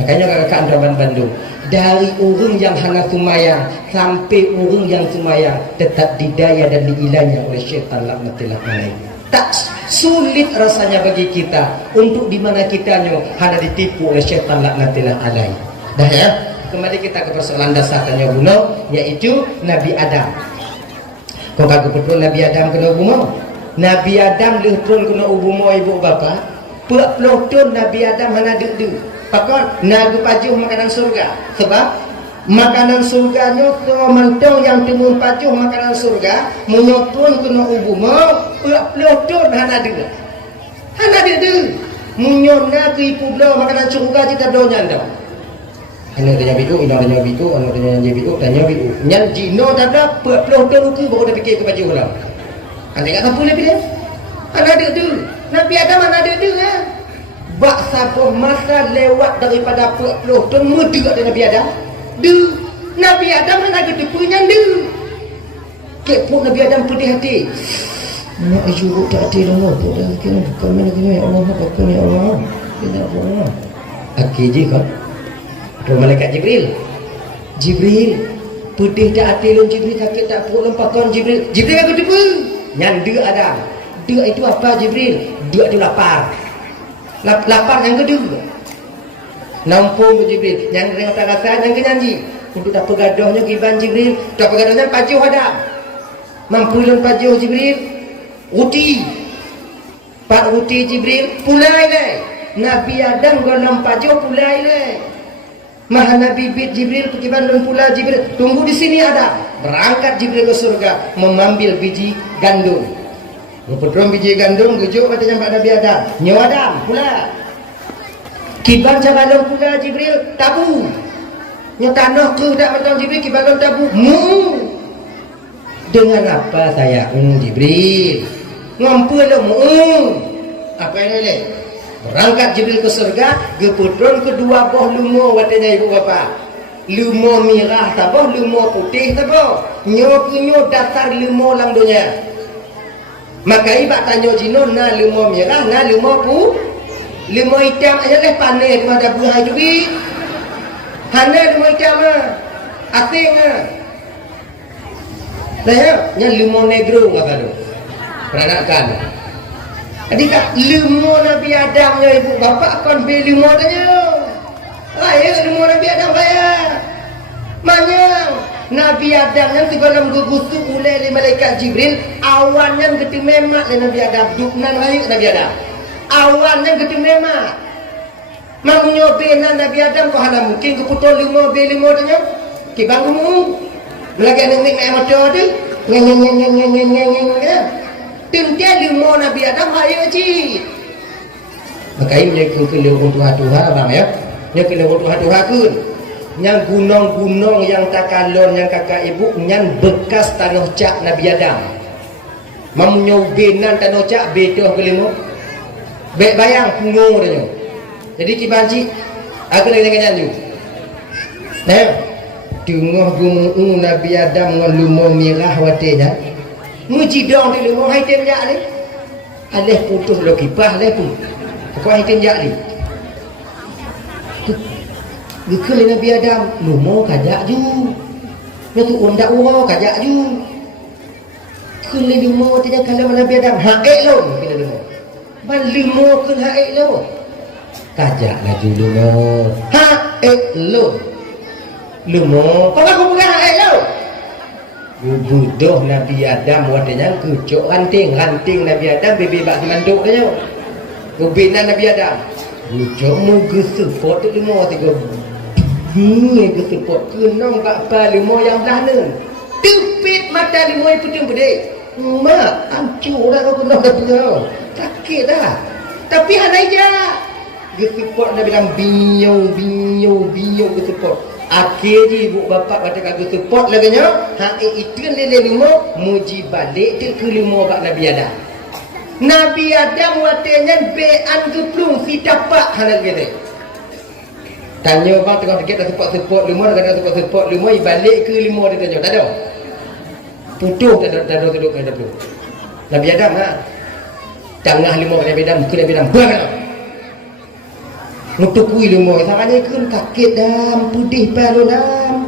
makanya kakak Andraban Bandung dari orang yang hana tumayang sampai orang yang tumayang tetap didaya dan diilanya oleh syaitan laknatillah alaih. Tak sulit rasanya bagi kita untuk di mana kitanya hana ditipu oleh syaitan laknatillah alaih. Dah ya, kembali kita ke persoalan dasar tanya guna yaitu Nabi Adam. Kau kagak betul Nabi Adam kena ubumo? Nabi Adam betul kena ubumo ibu bapa. Puak pelotun Nabi Adam hana duduk. Pakon nagu pajuh makanan surga. Sebab makanan surganya tu mentong yang timun pajuh makanan surga menyotun kena ubumo puak pelotun hana duduk. Hana duduk. Munyona ke ipu beliau makanan surga kita donya dah. Anu tanya bidu, anu tanya bidu, anu tanya bidu, tanya bidu. Nyan jino dah dah pelotun tu baru dah fikir ke baju lah. Anda tak tahu Nabi dia. Ada tu. Nabi Adam ada tu kan. Bak sabuh masa lewat daripada 40 tahun muda ada Nabi Adam. Du. Nabi Adam ada tu punya du. Kepuk Nabi Adam pedih hati. Nak juruk tak hati dah apa dah kena kami ya Allah apa ni Allah. Tidak Allah. Akhir je kau. Tu malaikat Jibril. Jibril pedih tak hati lon Jibril sakit tak perut lompakon Jibril. Jibril aku tipu. Nyanda Adam. Dia itu apa Jibril? Dia itu lapar. Lapar yang kedua. Nampung ke Jibril. Yang dengan tak rasa yang kenyanyi. Untuk tak pegaduhnya kiban Jibril. Tak pegaduhnya pajuh Adam. Mampu lon pajuh Jibril. Ruti. Pak ruti Jibril pulai le. Nabi Adam golong pajuh pulai le. Maha Nabi bid Jibril kiban lon pulai Jibril. Tunggu di sini Adam. Berangkat Jibril ke surga mengambil biji gandum. Mempedrom biji gandum gujuk pada jambak Nabi Adam. Nyawa Adam pula. Kiban cabalong pula Jibril tabu. Nya tanah ke tak mentang Jibril kiban tabu. Dengan apa saya Jibril? Ngampun apa yang ini? Berangkat Jibril ke surga, gepedron kedua buah lumur watanya ibu bapa. Lumur merah tabah, lumur putih tabah. Nyo dasar lumur dalam dunia. Maka ibak tanya jino na lumur merah, na lumur lumur hitam aja leh panen di mana buah itu bi. Hana lumur hitam ah. Asing ah. Dah ya, nya lumur negro apa tu? Peranakan. Jadi kat lumur Nabi Adam nya ibu bapa akan beli lumur tanya. Ayah lumur Nabi Adam bayar. Manyang Nabi Adam yang tiba-tiba gugusu oleh malaikat Jibril. Awan yang gede memak le Nabi Adam. Duknan baik Nabi Adam. Awan yang gede memak. Mau nyobenan Nabi Adam kau hana mungkin keputul lima tanya. Kibang mu. Lagi ada mik motor tu. Ngeng. Tentia lima Nabi Adam ayo ji. Maka ini ke lewat Tuhan orang ya. Nya ke lewat Tuhan kun. Yang gunung-gunung yang tak kalon yang kakak ibu yang bekas tanah cak Nabi Adam. Menyubinan tanah cak betul kelima. Baik bayang pungung tanya. Jadi kibanci aku lagi dengan nyanyi. Nah, tengah gunung Nabi Adam dengan lumur merah watenya. Muji dong di lumur haitem jak ni. Alih putus lo kipah leh pun. Kau haitem jak ni. Gekali Nabi Adam lumur kajak ju. Natu undak uang kajak ju. Kali lumur tidak kalau Nabi Adam haik lon kena lumur. Ban lumur kun haik lon. Kajak laju lumur. Haik lon. Lumur. Kau aku bukan haik lon. Budoh Nabi Adam wadanya kucuk ranting Nabi Adam bebe bak manduk tanya. Kubinan Nabi Adam. Kucuk mu gesepot tu lumur tiga. Ni gesepot kenong bak pa lumur yang belah ni. Tepit mata lumur putung pedih. Mak, hancur dah kau kenong dah punya. Sakit dah. Tapi hanai je. Gesepot Nabi Adam binyau gesepot. Akhir je ibu bapa kata kat gesepot laganya. Hak itu lele lumur muji balik tu ke lumur bak Nabi Adam. Nabi Adam watenya bean geplung si tapak hanal kata. Tanya bang tengah fikir dah sepot lumur dah kata sepot lumur balik ke lumur dia tanya. Tak ada. Tutup tak ada duduk ada tu. Nabi Adam tengah lumur Nabi Adam ke Nabi Adam. Bang. Ngutukui lumur saranya kun kakit dam pudih palu dam.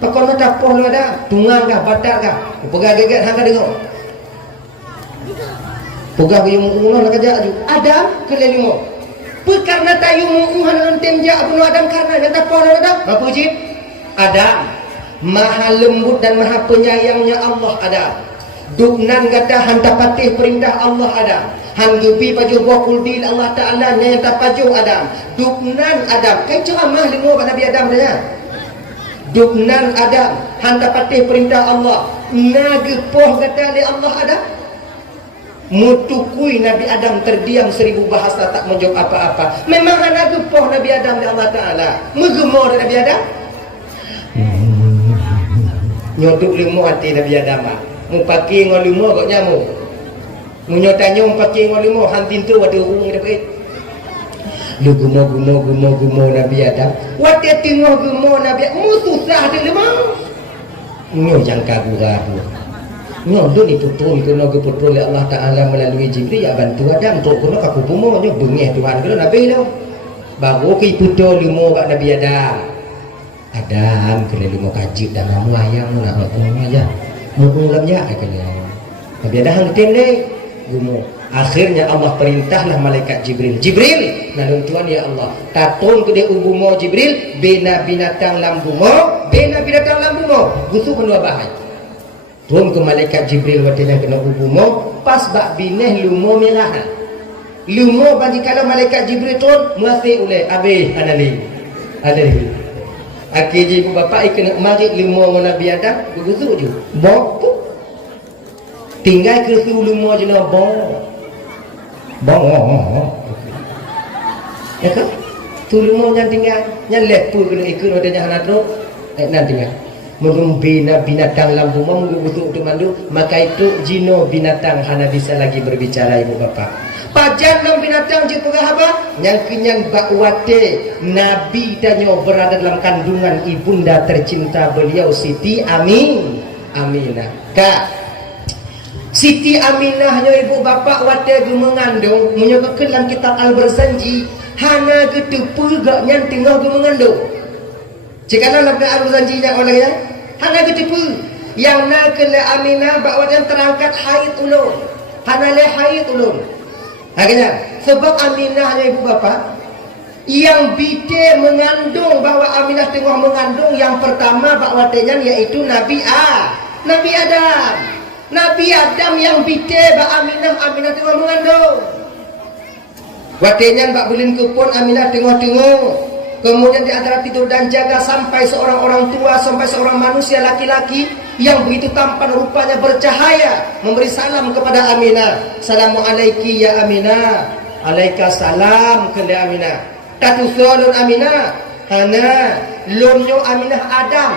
Pakon dah poh lu dah. Tungang dah badak dah. Pegang geget hang dengar. Pegang ke umur nak kerja aju. Adam ke lumur. Karena tayu mu'uhan tenja bunuh Adam karena kata poh lu dah. Apa ji? Adam maha lembut dan maha penyayangnya Allah Adam. Duknan kata hanta patih perintah Allah Adam. Hanggupi pajuh bakul dil Allah Ta'ala nyata pajuh Adam. Duknan Adam. Kan ceramah lima Nabi Adam dia. Duknan Adam. Hanta patih perintah Allah. Nagepoh kata oleh Allah Adam. Mutukui Nabi Adam terdiam 1000 bahasa tak menjawab apa-apa. Memang nagepoh Nabi Adam oleh Allah Ta'ala. Mengemar Nabi Adam. Nyoduk lima hati Nabi Adam. Mu pakai dengan lima kok nyamuk. Munyo tanya pakai ngolimo hantin tu ada urung dapat. Lu gumo Nabi Adam. Wate tengok gumo Nabi Adam. Susah dia lemah. Munyo jangka gurah tu. Munyo tu ni putul kena geputul oleh Allah Taala melalui Jibril ya bantu Adam untuk kena aku bumo nyo bengeh Tuhan kena Nabi dah. Baru ke putul limo bak Nabi Adam. Adam kena limo kajib dan kamu ayam nak ngomong aja. Ngomong lam ya kena. Nabi Adam tem deh. Gumo. Akhirnya Allah perintahlah malaikat Jibril. Jibril, nalung Tuhan ya Allah. Tatun ke dia ubumo Jibril, bina binatang lambumo, bina binatang lambumo. Gusu pendua bahaya. Turun ke malaikat Jibril waktu yang kena ubumo, pas bak bineh lumo merah. Lumo bagi kalau malaikat Jibril turun, masih oleh habis anali. Alih. Akhir ibu bapa kena mari lumo Nabi Adam, gusu je. Bok. Tinggal ke lumo je nak bong. Ya kan? Tu lumo yang tinggal, yang lepu kena ikut ada yang nak tu, nanti tinggal. Mengumbina binatang lampu mau butuh untuk mandu, maka itu jino binatang hana bisa lagi berbicara ibu bapa. Pajan dalam binatang je pegah apa? Yang kenyan bakwate Nabi danyo berada dalam kandungan ibunda tercinta beliau Siti Aminah. Kak Siti Aminahnya ibu bapa wate gu mengandung menyebutkan dalam kitab Al-Barzanji hana getepu gak nyan tengah gu mengandung. Jika dalam Al-Barzanji nya olehnya hana getepu yang na kele Aminah bak wate terangkat haid ulun. Hana le haid ulun. Akhirnya sebab Aminahnya ibu bapa yang bide mengandung bahwa Aminah tengah mengandung yang pertama bak watenya yaitu Nabi Adam. Nabi Adam yang bide bak Aminah tengah mengandung. Watenya bak bulin kupon Aminah tengah-tengah. Kemudian di antara tidur dan jaga sampai seorang orang tua, sampai seorang manusia laki-laki yang begitu tampan rupanya bercahaya memberi salam kepada Aminah. Assalamualaikum ya Aminah. Alaikasalam ke Aminah. Tatusolun Aminah. Hana lomnyo Aminah Adam.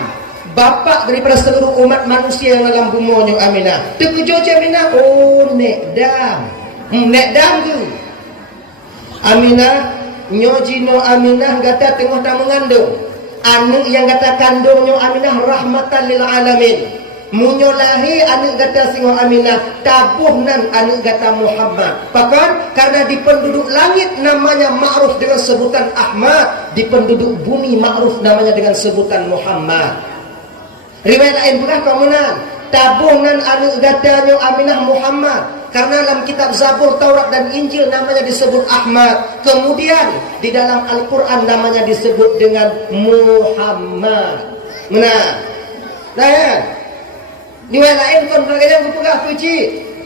Bapak daripada seluruh umat manusia yang dalam bumonyo Aminah. Terkejut Aminah. Oh, nek dam tu. Aminah nyojino Aminah gata tengah tak mengandung. Anak yang gata kandungnya Aminah rahmatan lil alamin. Munyo lahi anak gata singo Aminah tabuh nan anak gata Muhammad. Bahkan karena di penduduk langit namanya ma'ruf dengan sebutan Ahmad, di penduduk bumi ma'ruf namanya dengan sebutan Muhammad. Riwayat lain pula kemudian tabunan anak gadanya Aminah Muhammad karena dalam kitab Zabur, Taurat dan Injil namanya disebut Ahmad. Kemudian di dalam Al-Quran namanya disebut dengan Muhammad. Nah ya. Riwayat lain kan berkata berpegah puji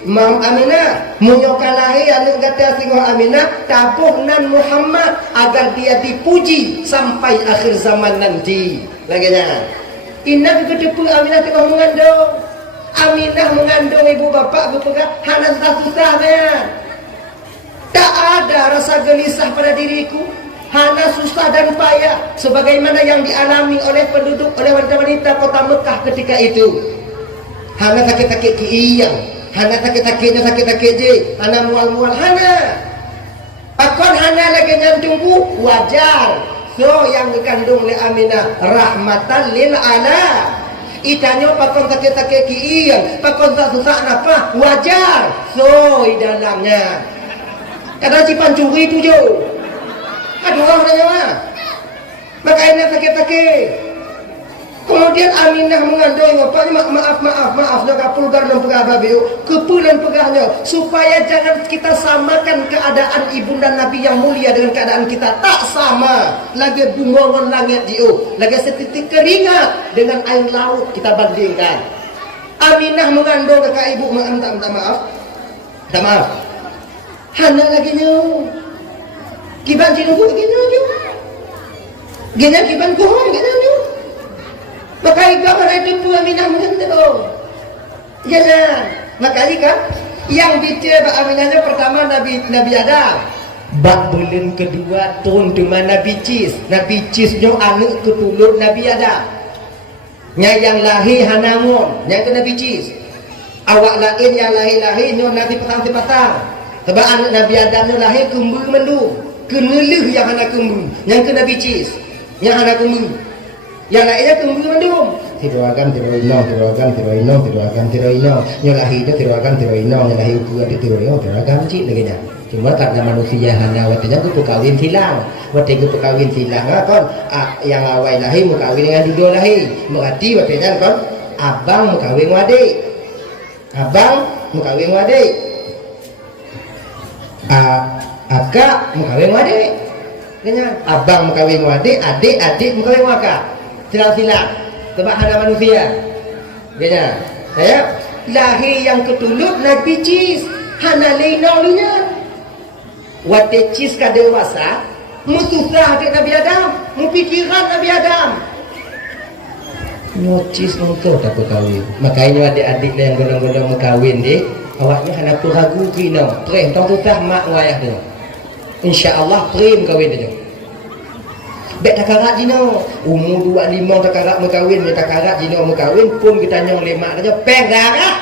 Mam Aminah munyokalahi anak gata singo Aminah tabunan Muhammad agar dia dipuji sampai akhir zaman nanti. Laginya Indah kedepu Aminah tengah mengandung. Aminah mengandung ibu bapa berpegang hana susah-susahnya. Tak ada rasa gelisah pada diriku, hana susah dan payah sebagaimana yang dialami oleh penduduk, oleh wanita-wanita kota Mekah ketika itu. Hana sakit-sakit kiiyang, hana sakit-sakitnya sakit-sakit je, hana mual-mual hana. Pakon hana lagi nyantungku wajar. So yang dikandung oleh Aminah rahmatan lil ala. Itanyo pakon sakit-sakit kiiyang, pakon susah napa wajar. So di dalamnya kadang cipan curi tu jo. Aduh orangnya mah. Maka ini sakit-sakit. Kemudian Aminah mengandung bapaknya maaf nak pulgar dan pegah babi kepulan pegahnya supaya jangan kita samakan keadaan ibunda Nabi yang mulia dengan keadaan kita tak sama lagi bungongan langit dio lagi setitik keringat dengan air laut kita bandingkan. Aminah mengandung kakak ibu minta maaf hana lagi nyu kiban jinu gini nyu gini kiban kohong gini nyu. Maka gambar itu pun Aminah mengandung. Jangan. Maka kan yang bicara Aminahnya pertama Nabi Adam. Bak bulan kedua turun cuma Nabi Cis. Nabi Cisnya anak ketulur Nabi Adam. Yang lahir Hanamun, yang ke Nabi Cis. Awak lain yang lahir-lahir nyo nanti petang-petang. Sebab anak Nabi Adam nyo lahir kembu mendung. Kenelih yang hana kembu. Yang kena bicis. Yang hana kembu. Yang lainnya kembu mendung. Tiroagam tiroinong, tiroagam tiroinong, tiroagam tiroinong. Nyo lahir itu tiroagam tiroinong. Yang lahir ukuran itu tiroagam cik lagi nya. Cuma karena manusia hanya watanya ku kawin silang. Watanya ku kawin silang kan. Yang awal lahir mu kawin dengan duduk lahir. Berarti watanya kan abang mu kawin wadik. Abang mu kawin wadik. Akak mu kawin wadik. Dengan abang mu kawin wadik, adik mu kawin wakak. Silang-silang. Sebab hanya manusia. Dengan saya lahir yang ketulut Nabi cis. Hana leinaulinya. Wate cis ka dewasa, mususah adik Nabi Adam, mupikiran Nabi Adam. Nyocis mungkau tak berkahwin. Makanya adik-adik yang golong-golong berkahwin dek, awaknya hana ragu kina. Prem tong susah mak wayah dia. Insya-Allah prem kahwin dia. Bek takarat jino, umur 25 takarat berkahwin, takarat jino berkahwin pun kita nyong lemak saja peng darah.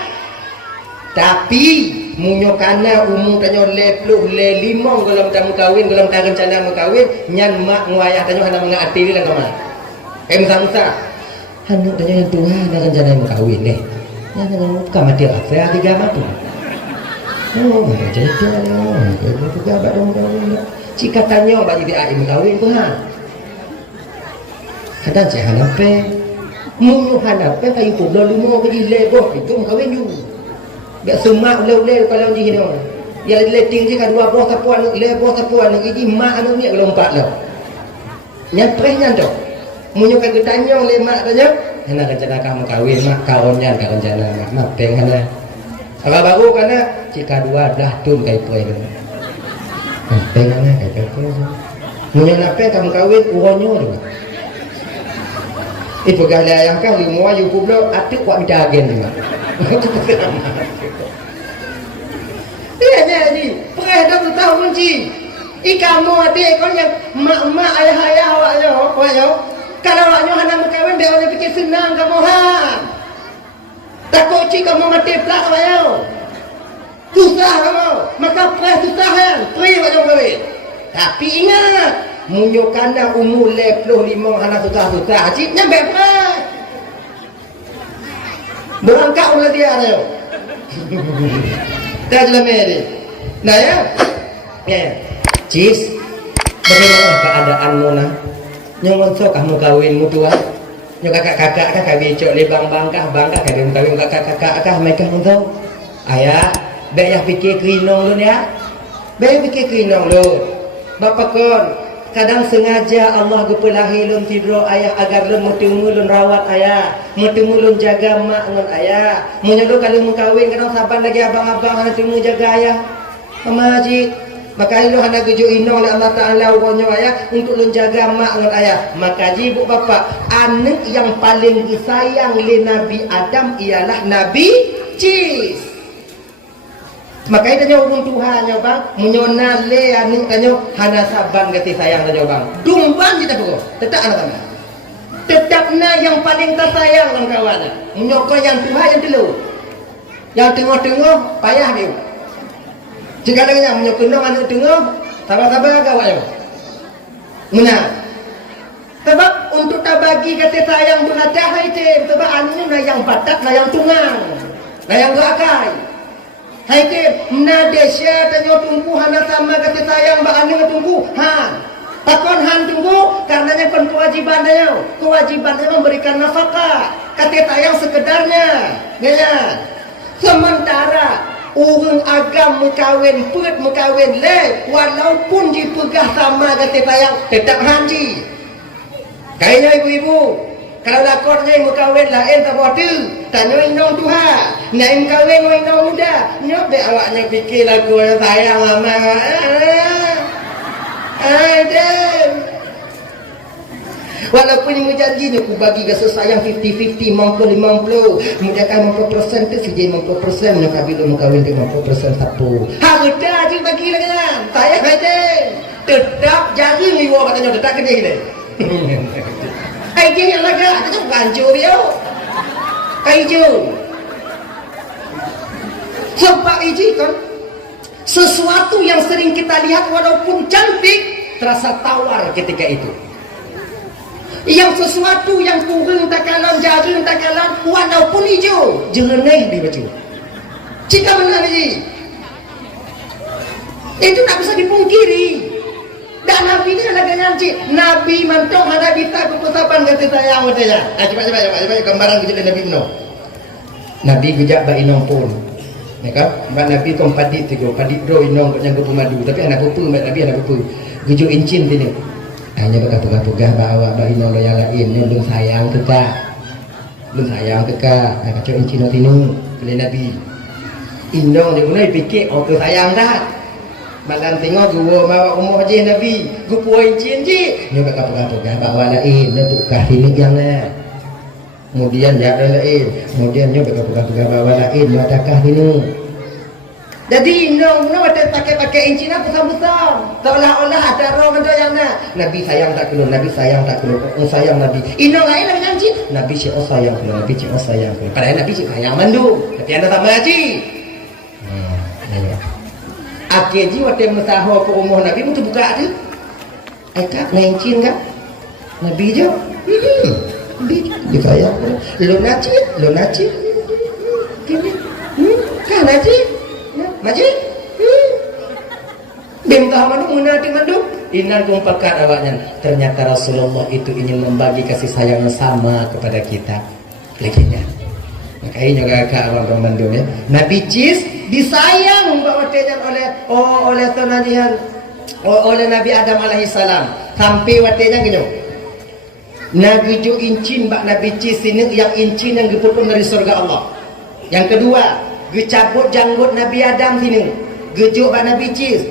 Tapi munyo kana umur tanyo lepluh le limong dalam tamu kawin dalam ta rencana mengkawin nyan mak ngwayah tanyo hana mengatir lan kama musa hanu tanyo yang Tuhan ada rencana mengkawin deh nyan bukan mati akhir tiga matu jadi itu juga badong jika tanyo bagi dia mengkawin Tuhan kadang saya hanape munyo hanape kayu pulau lumo ke lebo itu mengkawin juga. Gak semak leu-leu kalau ji ni. Ya leting je kan dua buah tapuan, le buah tapuan ni mak anu ni kalau empat lah. Yang prehnya tu. Munyo kan getanyong le mak tanya, hena rencana kamu kahwin mak kaonnya ka rencana mak peng hana. Apa baru kana jika dua dah tun kai preh. Peng hana kai preh. Munyo nape kamu kahwin uronyo juga. Itu gala yang kan limo ayu kublo atik kuat midagen juga. Iya ni, pereh dah tahu kunci. Kamu adik kau yang mak ayah awaknya, kalau awaknya hana berkahwin dia orang fikir senang kamu han. Takut cik kamu mati pelak awaknya. Susah kamu, maka pereh susah kan, perih awaknya kahwin. Tapi ingat, munyo kana umur 25 hana susah-susah, cik nyampe pereh. Berangkat ulah dia ada. Dah jelas meri. Nah ya. Cis. Bagaimana keadaanmu nak? Nyong so kamu kawin mutua. Nyong kakak-kakak kah becok le bangkah kawin kakak-kakak kah mereka muntau. Ayah, bayah fikir kerinong lu ya. Bayah fikir kerinong lu. Bapa kon kadang sengaja Allah gepelahi lun tidro ayah agar lun metemu lun rawat ayah, metemu lun jaga mak lun ayah. Munyo kalau mengkawin kadang saban lagi abang-abang hana temu jaga ayah. Mama haji, maka lu hana gejo inong oleh Allah Taala wonyo ayah untuk lun jaga mak lun ayah. Maka ji ibu bapa, anak yang paling disayang le Nabi Adam ialah Nabi Cis. Makanya tanya urung Tuhan ya bang, menyona le anu tanya hana saban gati sayang tanya bang. Dumban kita pokok, tetap anak sama. Tetapnya yang paling tersayang kan kawan. Menyokong yang Tuhan yang dulu. Yang tengah-tengah payah dia. Jika lagi yang menyokong anak tengah, sabar-sabar kawan ya. Menang. Sebab untuk tak bagi gati sayang berada itu, sebab anu na yang batak na yang tungang, na yang gakai. Hai ke mnadesya tanyo tunggu hana sama kata sayang mbak ane tunggu han takon han tunggu karenanya kon kewajibannya memberikan nafkah kata sayang sekedarnya ya sementara urang agam mekawin put mekawin le walaupun dipegah sama kata sayang tetap hanji kayaknya ibu-ibu kalau lakornya mau kawin lain tak boleh tu. Tanya inong Tuhan. Nak kawin mau inong muda. Nyop dek awaknya fikir lagu yang sayang lama. Ada. Walaupun yang janji ni aku bagi rasa sayang 50-50, mampu 50. Mudakan 50% tu sijai 50%. Menyokap bila mau kawin tu 50% satu. Harga je bagi lagi kan. Sayang ada. Tetap jari liwa katanya tetap kena kita. Kayu yang laga, itu bukan hancur dia. Kayu. Sebab iji kan sesuatu yang sering kita lihat walaupun cantik terasa tawar ketika itu. Yang sesuatu yang kurang takalan, jarang takalan, walaupun hijau jernih di baju. Jika benar ini itu tak bisa dipungkiri. Dan Nabi ini ada nyanci. Nabi mantong ada kita keputapan kata saya katanya. Coba gambaran kecil Nabi benar. Nabi gejak ba inong pun. Ya kan? Mbak Nabi kom padik tigo, padik bro inong yang ke pemadu. Tapi anak pupu Mbak Nabi anak pupu. Gujuk incin sini. Hanya berkata-kata bawa ba inong lo yang lain ni belum sayang ke kak. Belum sayang ke kak. Nah, kacau incin tinu oleh Nabi. Inong dia guna fikir oh tu sayang dah. Malam tengok gua bawa umur je Nabi, gua puai cin je. Nyo berkata-kata bawa lain untuk kahini yang lah. Kemudian ya lain, kemudian nyo berkata-kata bawa lain nyo takah ini. Jadi no ada pakai incin apa besar. Seolah-olah ada roh ada yang nak. Nabi sayang tak kena, Nabi sayang tak kena. Sayang Nabi. Ino lain lagi janji. Nabi si sayang kena, Nabi si sayang kena. Padahal Nabi si sayang mandu. Tapi anda tak mengaji. Akhirnya waktu mentahu ke rumah Nabi itu buka ada. Kak naikin kan? Nabi je. Nabi sayang. Lo naci. Gini. Kan naci. Maji. Bintah mandu. Inan kumpakat awaknya. Ternyata Rasulullah itu ingin membagi kasih sayangnya sama kepada kita. Laginya. Makanya kakak awak mandu ya. Nabi Cis disayang oleh tunajian oleh Nabi Adam alaihissalam sampai watenya gini. Nabi jo incin bak Nabi Cis ini yang incin yang dipotong dari surga Allah. Yang kedua, gecabut janggut Nabi Adam sini. Gejuk bak Nabi Cis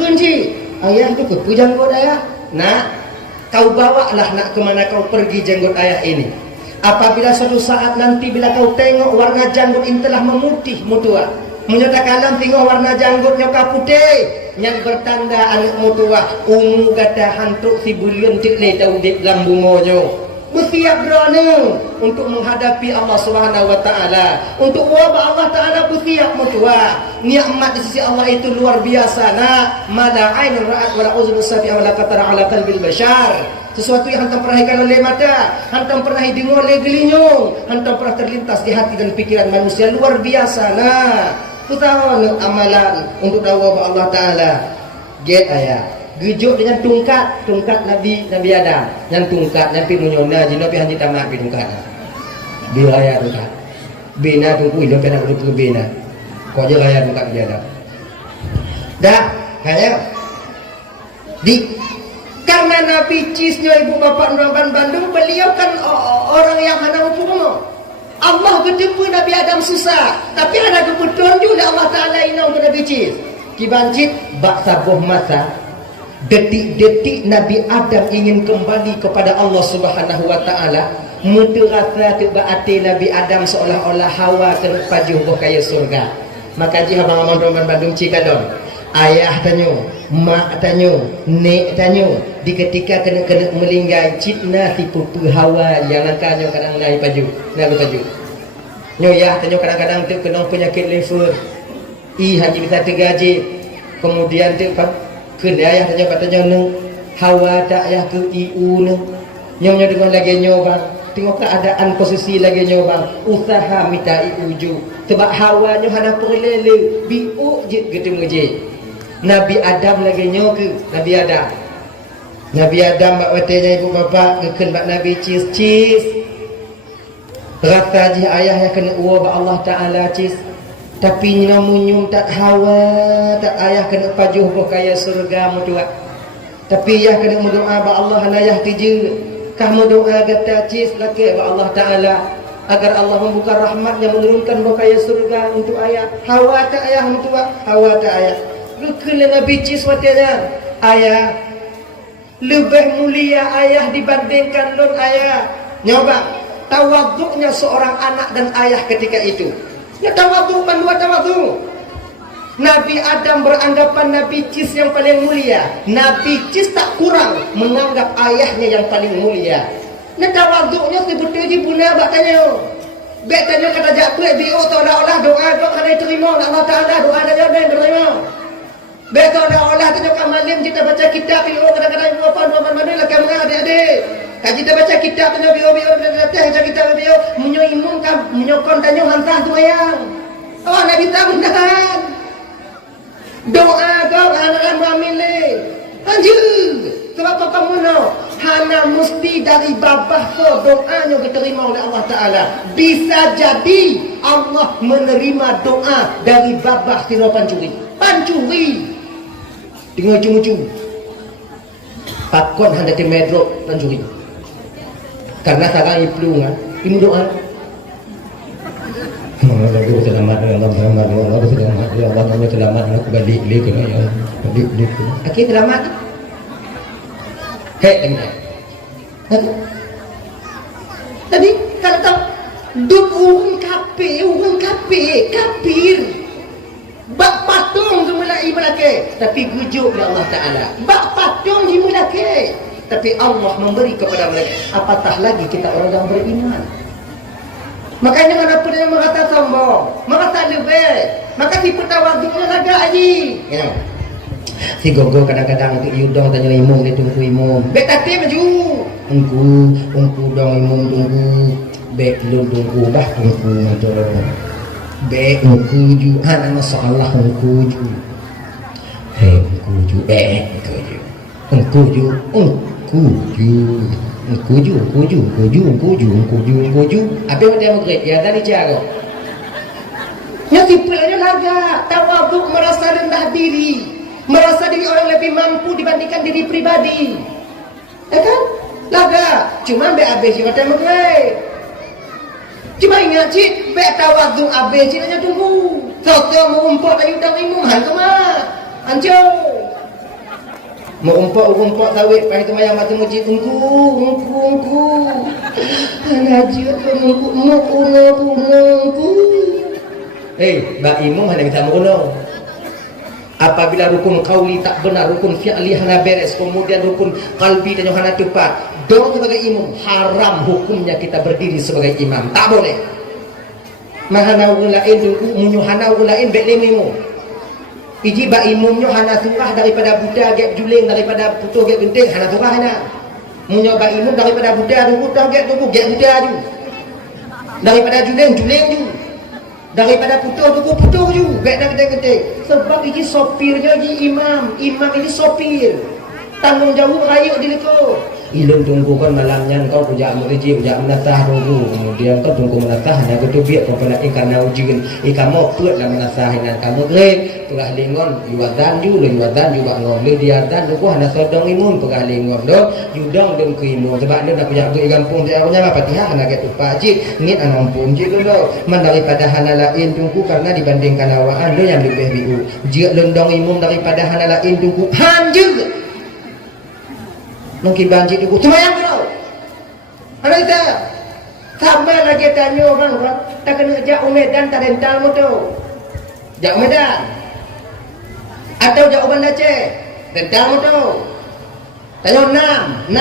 kunci. Ayah tu kupu janggut ayah. Nak, kau bawalah nak kemana kau pergi janggut ayah ini. Apabila suatu saat nanti bila kau tengok warna janggut ini telah memutih mutua, menyatakan tengok warna janggutnya putih, yang bertanda anak mutua ungu gada hantuk si bulion tikle tahu di dalam bungonyo. Bersiap berani untuk menghadapi Allah Subhanahu wa taala. Untuk wabah Allah taala bersiap mutua. Nikmat di sisi Allah itu luar biasa. Nak, mala ainun ra'at wala uzun safi wala qatara ala qalbil bashar. Sesuatu yang hantam pernah ikan oleh mata, hantam pernah dengar oleh gelinyo, hantam pernah terlintas di hati dan pikiran manusia, luar biasa. Nah, tahu amalan untuk dakwah Allah taala. Get ayah. Gejuk dengan tungkat Nabi Adam. Yang tungkat nanti menyona jino pi hanji tamak pi tungkat. Bila ya tungkat. Bina tungku ilo pena kudu bina. Kok je raya tungkat dia dah. Dah, kayak di karena Nabi Cisnya ibu bapak Nuran Bandung, beliau kan orang yang hana hukum. Allah bertemu Nabi Adam susah, tapi ada kebetulan juga Allah Taala inau ke Nabi Cis. Kibancit bak sabuh masa detik-detik Nabi Adam ingin kembali kepada Allah Subhanahu wa taala, mutu rasa tebaati Nabi Adam seolah-olah Hawa terpajuh kaya surga. Maka ji abang Nuran Bandung cikadon. Ayah tanyo, mak tanyo, nek tanyo, di ketika kena melinggai citna si pupu Hawa yang langkahnya kadang naik paju. Nyo ya tanyo kadang-kadang tu kena penyakit liver. Haji bisa tergaji. Kemudian tu kena ayah tanyo katanya neng Hawa tak ayah ke iu neng. Nyo dengan lagi nyoba. Tengok keadaan posisi lagi nyoba. Usaha minta iuju. Sebab Hawa nyo hana perlele biu je gitu mengaji. Nabi Adam lagi nyoke Nabi Adam bak watenya ibu bapa ngeken bak Nabi cis rata ji ayah yang kena uwa bak Allah Taala cis tapi nyamunyum tak Hawa tak ayah kena pajuh kaya surga mutua tapi ayah kena berdoa bak Allah ayah tiju kah berdoa kata cis laki bak Allah Taala agar Allah membuka rahmatnya menurunkan kaya surga untuk ayah. Hawa tak ayah mutua Hawa tak ayah. Kena Nabi Cis watanya ayah lebih mulia ayah dibandingkan lun ayah. Nyoba tawaduknya seorang anak dan ayah ketika itu. Ya tawaduk bandua tawaduk. Nabi Adam beranggapan Nabi Cis yang paling mulia. Nabi Cis tak kurang menganggap ayahnya yang paling mulia. Nah tawaduknya sebetulnya buna batanya. Bet tanya kata jakpek bio tu olah doa kau kena terima Allah Taala doa dia dan terima. Bet olah tanya kat malam kita baca kitab bio kadang-kadang ibu apa mana lah kamu adik-adik. Kalau kita baca kitab tanya bio baca kitab bio munyo imum kan munyo kon tanya hantah tu bayang. Oh Nabi tahu benar. Doa kau anak ramile. Anjir. Sebab apa kamu nak? Hanya mesti dari babah tu doanya diterima oleh Allah Ta'ala. Bisa jadi Allah menerima doa dari babah sira pancuri. Pancuri. Tengok ujung-ujung. Pakon hendak medrok pancuri. Karena sekarang iplu kan. Ini doa. Allah selamat, Allah selamat, Allah selamat, Allah selamat, aku balik lagi ya. Balik lagi. Akhir selamat. Hei, tengok. Tadi kalau tahu duk orang kafir. Bak patung tu mulai belake, tapi gujuk oleh Allah Taala. Bak patung di mulake, tapi Allah memberi kepada mereka. Apatah lagi kita orang yang beriman. Makanya kenapa dia merasa sombong, merasa lebih, maka si petawaduknya laga aji. Ya. Si gogo kadang-kadang untuk yudong tanya imum dia tunggu imum. Bek tati maju. Ungku dong imum tunggu. Bek lu tunggu bah ungku maju. Bek ungku ju. Hana masalah ungku ju. Ungku ju. Ungku ju. Apa yang dia mengerik? Ya tadi cara. Ya tipenya laga. Tawaduk merasa rendah diri. Merasa diri orang lebih mampu dibandingkan diri pribadi. Ya kan? Laga. Cuma be habis juga dia mengerik. Cuma ingat cik, be tawaduk habis cik nanya tunggu. Soto mengumpul ayu dan imum hantu mah. Hancur. Mengumpul sawit pai tu mayang mati muji ungku. Ngajut mengungku. Mbak Imum hanya minta menguno. Apabila rukun qauli tak benar, rukun fi'li hana beres, kemudian rukun qalbi dan hana tepat, dong sebagai imam haram hukumnya kita berdiri sebagai imam. Tak boleh. Mahana ulain dulu munyuhana ulain beklemimu. Iji ba imumnya hana surah daripada Buddha gap juling daripada putus gap genting hana surah hana. Munyo ba imum daripada Buddha dulu dah gap dulu gap Buddha ju. Daripada juling ju. Daripada putus ju. Gap dah genting. Sebab iji sopirnya iji imam ini sopir. Tanggung jawab rayuk diri kau. Ilun tunggu kan malamnya kau pujak meriji pujak menatah tunggu, kemudian kau tunggu menatah hanya kau biar kau pernah ikan naujin ikan mau puat lah menatah dengan kamu grek pegah lingon iwadan juga ngon le diatan tunggu hanya sodong imun pegah lingon do judong dong keimun sebab dia nak pujak tu kampung dia punya apa tiha hanya kat tupak cik ni anong pun cik do man daripada hana lain tunggu karena dibandingkan awaan do yang lebih biu jika lendong imun daripada hana lain tunggu hanjur mungkin banjir itu semayang bro. Ada kita sama lagi tanya orang tak kena jak Medan tak rental motor. Jak Medan atau jak Banda Aceh rental motor. Tanya 6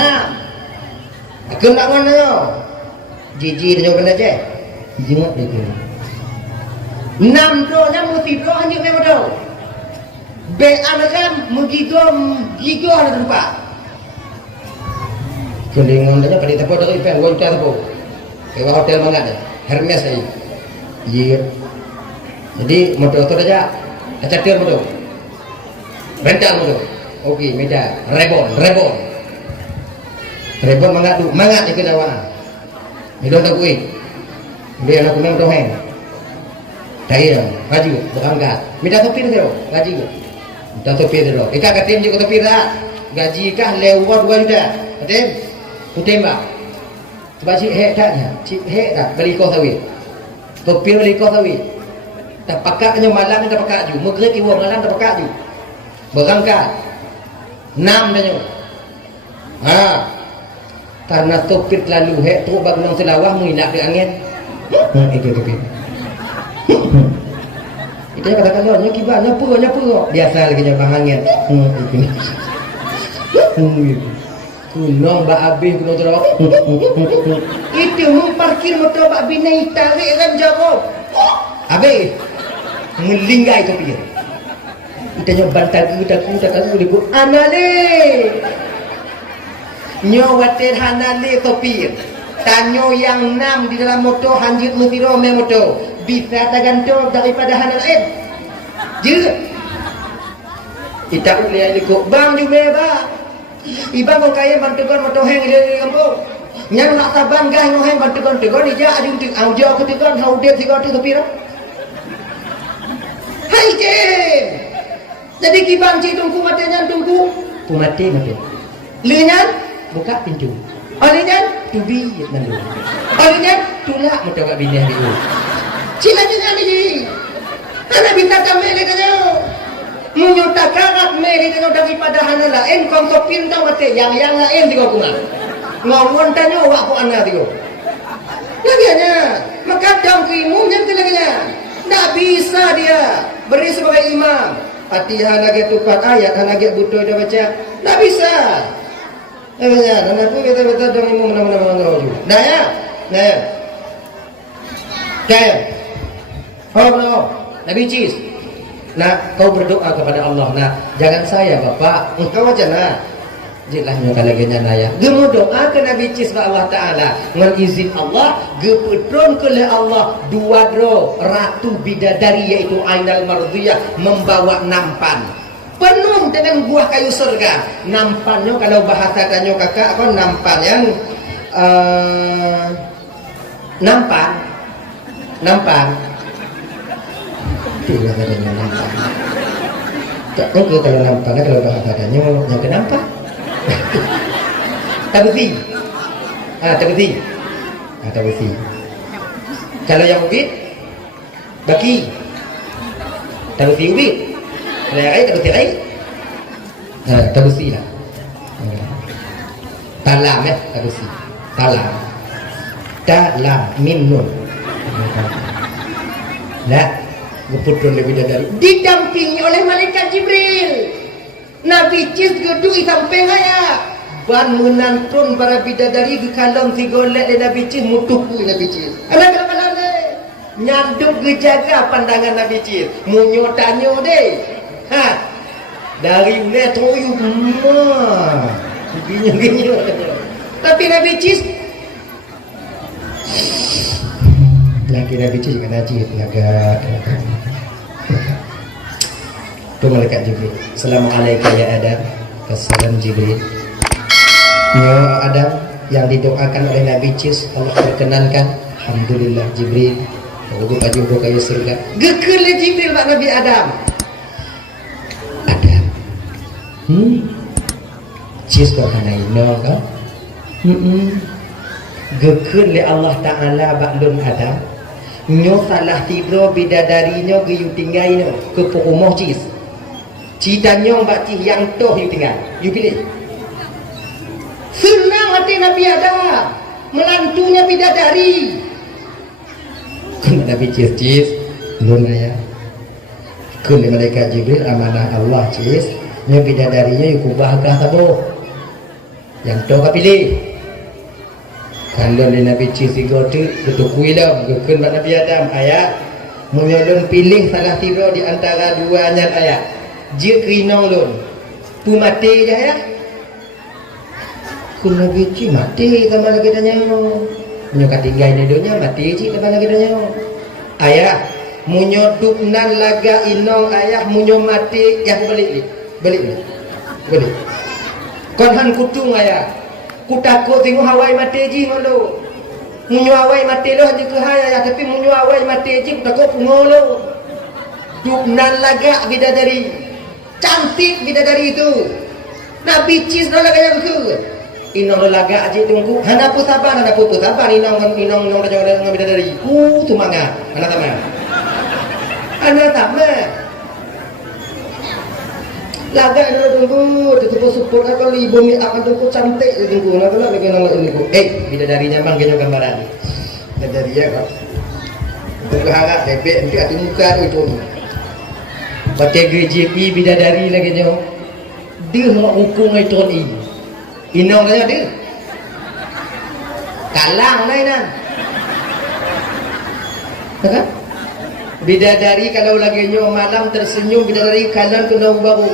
aku nak mana jiji tanya Banda Aceh jengok dia 6 nya mesti bro anjing memang tu be anakan gigo ada tempat kelingon tanya pada tempat dari pen gonca tu ke hotel mana ada Hermes lagi iya jadi motor tu aja catir motor rental motor okey meja rebon mangat ikut awak hidup tak kuih dia nak kumeng doheng tak baju berangkat minta topir tu gaji minta topir tu ikat katim juga topir dah gaji kah lewat 2 juta katim Kutembak. Sebab cik hek taknya. Cik hek tak beli kau sawit. Topir beli kau sawit. Tak pakaknya malam tak pakak ju. Maghrib ibu malam tak pakak ju. Berangkat. 6 tanya. Karena topir terlalu hek teruk bangun selawah menginak di angin. Itu topir. Itu yang katakan nya kibar nyapa. Biasa lagi nyapa angin. Unong bak habis kena terus. Itu memparkir motor bak binai tarik kan jawab. Habis. Melinggai topi. Kita nyoba bantal kita disebut anale. Nyowatir hanale topi. Tanyo yang 6 di dalam motor hanjit mutiro me motor. Bisa tergantung daripada hana lain. Je. Kita boleh ikut bang jume bang. Ibang kau kaya bantuan motor hang di kampung. Nyang nak saban gah ngohang bantuan tegon ija ada untuk audio aku tegon hau dia tiga tu topi. Hai je. Jadi kibang ci tungku matanya tungku. Tu mati mati. Lenyan buka pintu. Olehnya tubi nandu. Olehnya tulak motor bak bini hari tu. Cila juga ni. Ana bisa tamel katanya. Munyota karat meri tengok daripada hana lain kau pintu mati yang lain tiga kuma. Ngomong tanya awak ko ana tiga. Lagiannya maka dang krimu yang laginya. Tak bisa dia beri sebagai imam. Fatihah lagi tupat ayat lagi butuh dia baca. Tak bisa. Ya, dan aku kata dong imam mana-mana juga. Nah ya. Kaya. Oh no. Nabi Cis. Nah, kau berdoa kepada Allah. Nah, jangan saya bapak. Engkau aja nah. Jelah nyoka lagi naya. Gemu doa ke Nabi Cis ba Allah Taala. Ngan izin Allah, gepetron ke Allah dua dro ratu bidadari yaitu Ainal Mardiyah membawa nampan. Penuh dengan buah kayu surga. Nampannya kalau bahasa kanyo kakak apa nampan yang nampan. Tidak ada yang nampak. Tak tahu kalau nampaknya kalau bahasa adanya yang kenapa? Tabeti. Tabeti. Kalau yang ubit, baki. Tabeti ubit. Kalau yang lain tabeti lain. Tabeti lah. Talam ya, tabeti. Talam min nun. Nah. Geputron lebih dari didampingi oleh malaikat Jibril. Nabi Cis gedung samping ayah ban menantun para bidadari ke kalong tigolek le Nabi Cis mutuku Nabi Cis. Anak kenapa le? Nyanduk gejaga pandangan Nabi Cis. Munyo tanyo deh. Dari toyu ginyo. Tapi Nabi Cis lagi Nabi Cis juga najis agak. Tu malaikat Jibril. Assalamualaikum ya Adam. Assalam Jibril. Nyo Adam yang didoakan oleh Nabi Cis Allah perkenankan. Alhamdulillah Jibril. Aku baju do kayu surga. Gekel Jibril mak Nabi Adam. Adam. Cis kau hanai no kan? Gekel le Allah Taala baklun Adam. Nyo salah tidur bidadarinya ke you tinggal no ke rumah Cis. Cita nyong bakti yang toh you tinggal. You pilih. Senang hati Nabi Adam. Melantunya bidadari. Kun Nabi Cis. Nun ya. Kun malaikat Jibril amanah Allah Cis. Nyo bidadarinya you kubahkah tabo. Yang toh ka pilih. Kalau Nabi Cis igotu betul kuilam. Kun Nabi Adam ayat. Menyolong pilih salah tidur di antara duanya ayat. Dia kerinong lun pu mati je ya kun Nabi Cis mati sama lagi tanya munyo katinggai ni dunia mati Cis sama lagi tanya ayah munyo duknan laga inong ayah munyo mati ya balik kon han kutung ayah ku takut tengok hawai mati Cis ngolo munyo hawai mati lo haji ke haya tapi munyo hawai mati Cis takut ngolo duknan laga bidadari cantik bidadari itu Nabi Cis dah laga ke inong laga aja tunggu hana pu sabar inong dengan bidadari tu mangga anak tama laga dulu tunggu support kali bumi akan tunggu cantik tunggu nak lagi tunggu bidadarinya mang genyo gambaran bidadari ya kau tunggu harap bebek nanti ada muka itu Baca gereja pi bidadari lagi nyo. Dia nak hukum ai tuan i. Inong tanya dia. Kalang lain kan? Kan? Bidadari kalau lagi nyo malam tersenyum, bidadari kalan kena baru.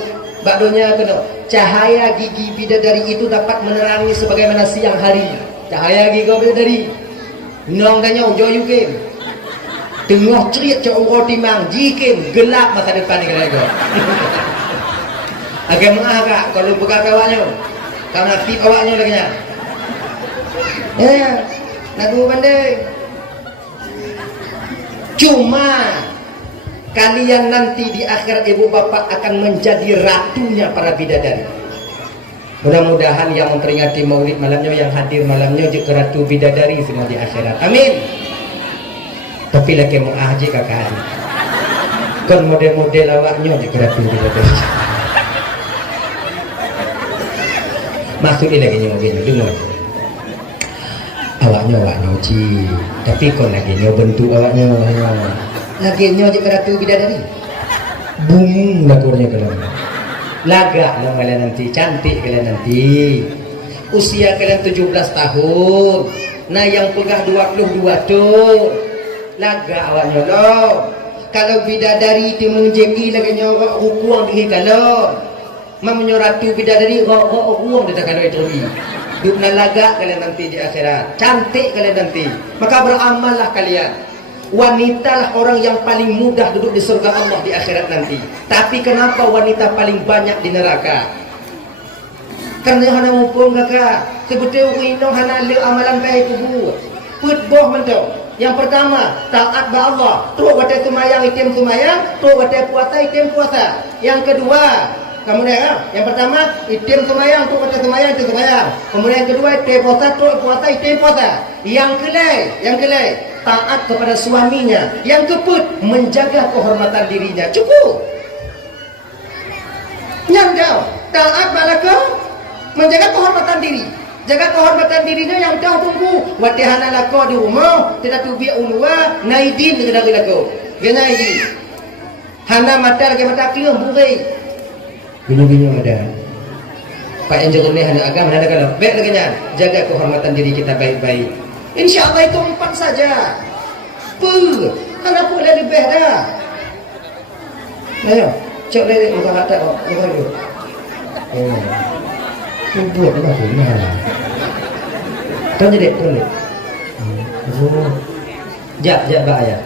Bakdonya kena. Cahaya gigi bidadari itu dapat menerangi sebagaimana siang hari. Cahaya gigi bidadari. Inong tanya joyu game. Tengah cerit cak orang timang, jikim gelap masa depan ni kata-kata. Agak maaf kak, kalau buka kawannya, kau nak tip awaknya lagi nya. Ya, lagu pandai. Cuma kalian nanti di akhirat ibu bapa akan menjadi ratunya para bidadari. Mudah-mudahan yang memperingati maulid malamnya, yang hadir malamnya juga ratu bidadari semua di akhirat. Amin. Tapi lagi mau aja kakak hari. Kon model-model awaknya juga ratu bidadari. Maksudnya lagi nyobin dulu. Awaknya uci, tapi kon lagi bentuk awaknya. Lagi juga ratu bidadari. Bung lakornya kalian. Lagak lah kalian nanti, cantik kalian nanti. Usia kalian 17 tahun. Nah yang pegah 22 tuh. Laga awaknya loh. Kalau bidadari itu menjemi lagi nyorok hukuang di kalau. Mamanya ratu bidadari hukuang di kalau itu ni. Dudukna laga kalian nanti di akhirat. Cantik kalian nanti. Maka beramallah kalian. Wanita lah orang yang paling mudah duduk di surga Allah di akhirat nanti. Tapi kenapa wanita paling banyak di neraka? Karena hana mumpung kakak. Sebetulnya ino hana le amalan baik kubur. Put boh mentau. Yang pertama, taat ba Allah. Terus kata semayang itim semayang, terus kata puasa itim puasa. Yang kedua, kamu dah. Yang pertama, itim semayang, terus kata semayang itim semayang. Kemudian yang kedua, itim puasa, terus puasa itim puasa. Yang kelai, taat kepada suaminya. Yang keempat, menjaga kehormatan dirinya. Cukup. Yang jauh, taat balaka, menjaga kehormatan diri. Jaga kehormatan dirinya yang dah tunggu. Watihana lako di rumah, tidak tubi unwa, naidin dengan lagi lako. Gena ini. Hana mata lagi mata kira burai. Bini-bini ada. Pak yang jaga ni hana agama hana kalau baik lagi nya. Jaga kehormatan diri kita baik-baik. Insya-Allah itu 4 saja. Hana pula lebih dah. Ayo, cok lele bukan ada kok. Oh. Buat apa tu? Nah, kau jadi tu ni. Oh, jak bak ya,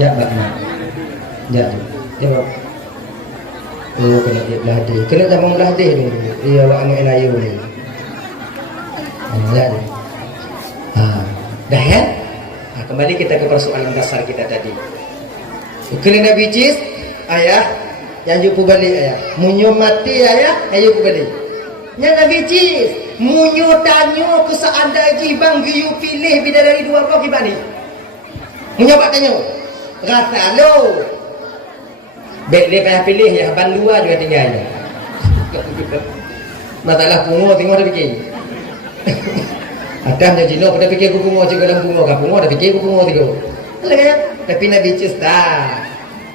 jak bak nak, jak. Oh, kena dia beladi, kena zaman beladi ni. Dia awak ambil layu ni. Jak. Dah ya. Kembali kita ke persoalan dasar kita tadi. Kena Nabi Cis, ayah, yang jumpa balik ayah. Munyo mati ayah, ayo balik. Nya Nabi Cis, munyo tanyo ke seandainya bang giyu pilih bidadari 2 blok gimana? Munyo bak tanyo. Rasa lo. Baik dia payah pilih ya, ban 2 juga tinggalnya. Masalah pungo tengok dah fikir. Adamnya jino pada fikir ku pungo juga dalam pungo, ka pungo dah fikir ku pungo tigo. Tapi Nabi Cis dah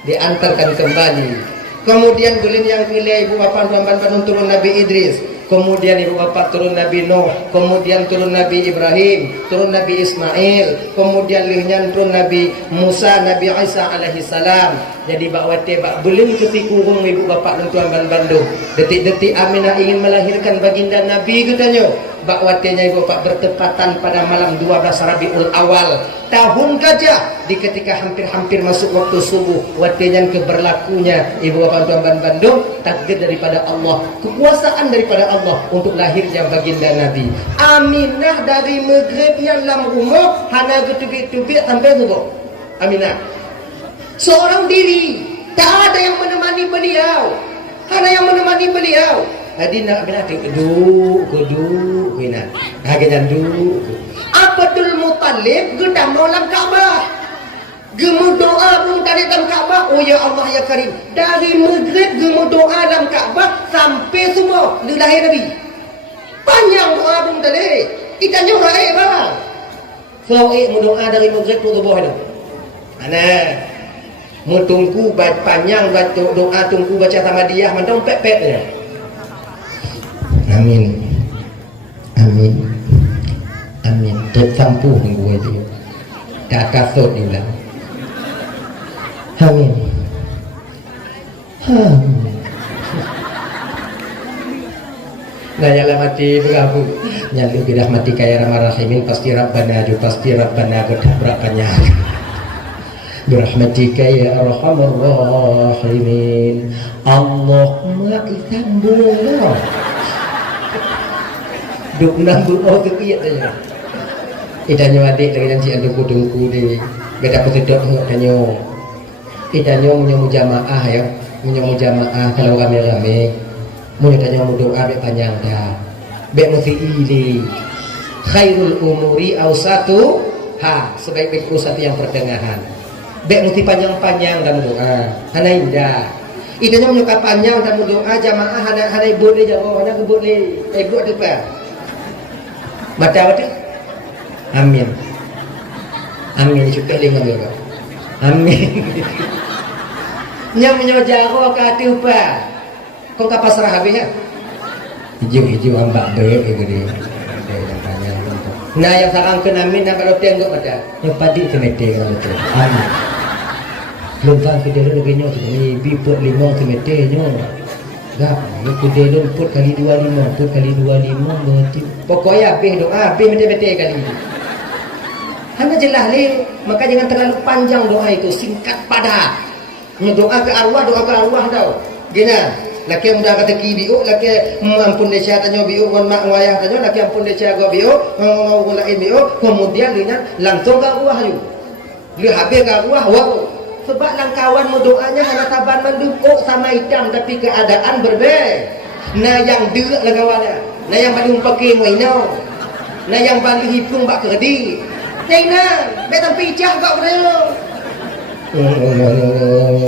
diantarkan kembali. Kemudian gulin yang pilih ibu bapa tuan turun Nabi Idris. Kemudian ibu bapa turun Nabi Nuh, kemudian turun Nabi Ibrahim, turun Nabi Ismail, kemudian lihnya turun Nabi Musa, Nabi Isa alaihi salam. Jadi bakwate bak belum ketikurung ibu bapa dan tuan Bandung. Detik-detik Aminah ingin melahirkan baginda Nabi katanya. Bakwatenya ibu bapa bertepatan pada malam 12 Rabiul Awal tahun gajah, di ketika hampir-hampir masuk waktu subuh. Watenya keberlakunya ibu bapa tuan Bandung, takdir daripada Allah, kekuasaan daripada Allah untuk lahirnya baginda Nabi. Aminah dari Maghrib yang dalam rumah hana getubik-tubik sampai subuh. Aminah seorang diri, tak ada yang menemani beliau, hana yang menemani beliau. Jadi nak bila duduk, kena. Hagian duduk. Abdul Muttalib gedam dalam Kaabah. Gemu doa belum tadi dalam Kaabah. Oh ya Allah ya Karim. Dari Maghrib gemu doa dalam Kaabah sampai semua lahir Nabi. Panjang doa belum tadi. Kita nyuruh bang. So mu doa dari Maghrib tu boh itu. Ana mu tunggu panjang baca doa, tunggu baca tamadiyah mandong pepet ya. Amin. Amin. Amin. Tertampu gue itu. Tak kasut diulang. Amin. Amin. Nah yang mati berapa? Yang lebih rahmati kaya ramah rahimin pasti Rabbana ju pasti Rabbana kedabrakannya. Birahmatika ya arhamar rahimin. Allahumma itambullah. Duk nambung tu iya tanya. Idanyo adik dengan si andu kudungku di beda pesedok danyo. Idanyo menyamu jamaah ya, menyamu jamaah kalau rame-rame. Mun tanya mu doa be panjang dah. Be mesti ili. Khairul umuri ausatu ha, sebaik-baik urusan yang pertengahan. Be mesti panjang-panjang dalam doa. Hana indah. Idanya menyuka panjang dalam doa jamaah hana ibut dia jawab hana ibut le. Ibut tu apa? Mata apa tu? Amin. Amin juga dengan dia. Amin. Yang menyojaro kata apa? Kau kapal serah habis ya? Hijau-hijau ambak berat itu dia. Nah yang sarang ke namin nak kalau tengok pada yang padi ke meter kalau tu. Amin. Belum kan kita dulu lagi nyok ni biput 5 km nyo. Gap, kita dulu put kali 25, put kali 25 berarti. Pokoknya habis doa, habis meter-meter kali. Hanya jelas le, maka jangan terlalu panjang doa itu, singkat padat. Doa ke arwah tau. Gina. Laki muda kata ki biu, laki ampun deca tanyo biu, kon mak wayah tanyo, laki ampun deca go biu, ngau lain biu, kemudian dia langsung ke arwah you. Dia habis ke arwah, wow. Sebab langkawan mu doanya hanya taban mendukuk sama hitam tapi keadaan berbeza. Nah yang deuk langkawannya, nah yang balung pakai ngoino. Nah yang balik hipung bak kerdi. Nah, betam picah kau bro.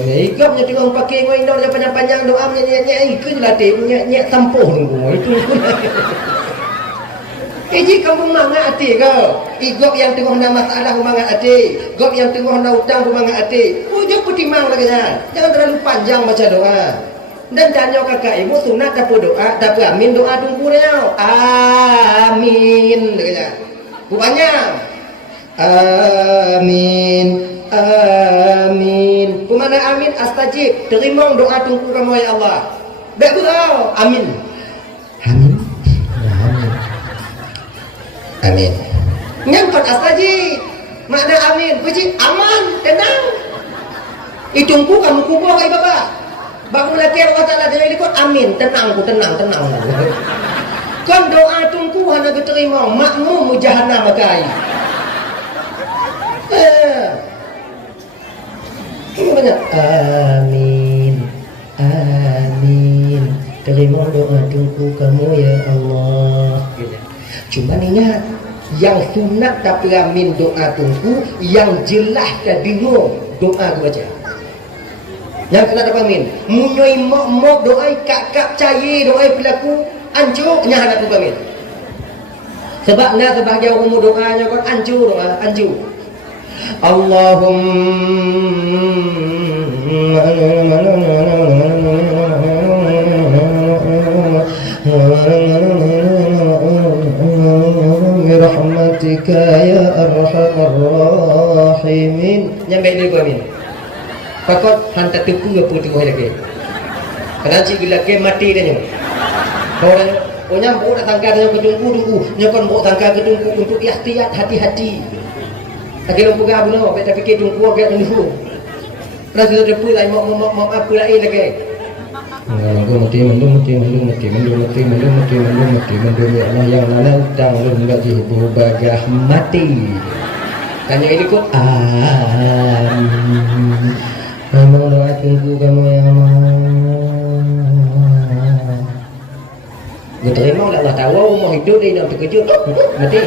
Ikam nya tengok pakai ngoino yang panjang-panjang doa nya ikut latih nya tempuh nunggu itu. Iji kamu mangat hati kau. Igok yang tengok na masalah mangat hati. Gok yang tengok na utang mangat hati. Ujung putimang lagi jangan terlalu panjang baca doa. Dan tanya kakak ibu sunat dapat doa, dapat amin doa tunggu dia. Amin lagi Bukannya amin. Amin. Kumana amin astajib. Terima doa tunggu kamu ya Allah. Baik doa. Amin. Amin. Amin. Amin. Nyangkut astajib. Makna amin. Puji aman, tenang. Itungku kamu kubur ai bapak. Baku laki Allah Taala dia ikut amin, tenang. Kan doa tunggu hana diterima, makmum jahannam makai. Banyak amin. Amin. Terima doa tunggu kamu ya Allah. Cuma ingat yang sunat tapi amin doa tunggu, yang jelas dan bingung doa gua baca. Yang kena dapat amin. Munyoi mok doa kak cair doa pelaku ancur nya ada tu amin. Sebab na sebahagian umur doanya kan ancur doa ancur. Allahumma rahmatika ya arhamar rahimin. Nyampe ni amin. Pakot hantar tepu apa tu lagi. Kadang cik lagi mati dia. Orang nyam bawa tangga dia tunggu. Nyakon bawa tangga ke tunggu untuk ikhtiar hati-hati. Lagi lampu gabu no, kita fikir tunggu agak tunggu. Rasa tepu lai mau apa lain lagi. Aku mati mendung ya Allah yang nana utang lu enggak jibu bagah mati. Tanya ini kok memang doa tunggu kamu ya Allah. Gue terima oleh Allah tahu mau hidup dia nak terkejut mati.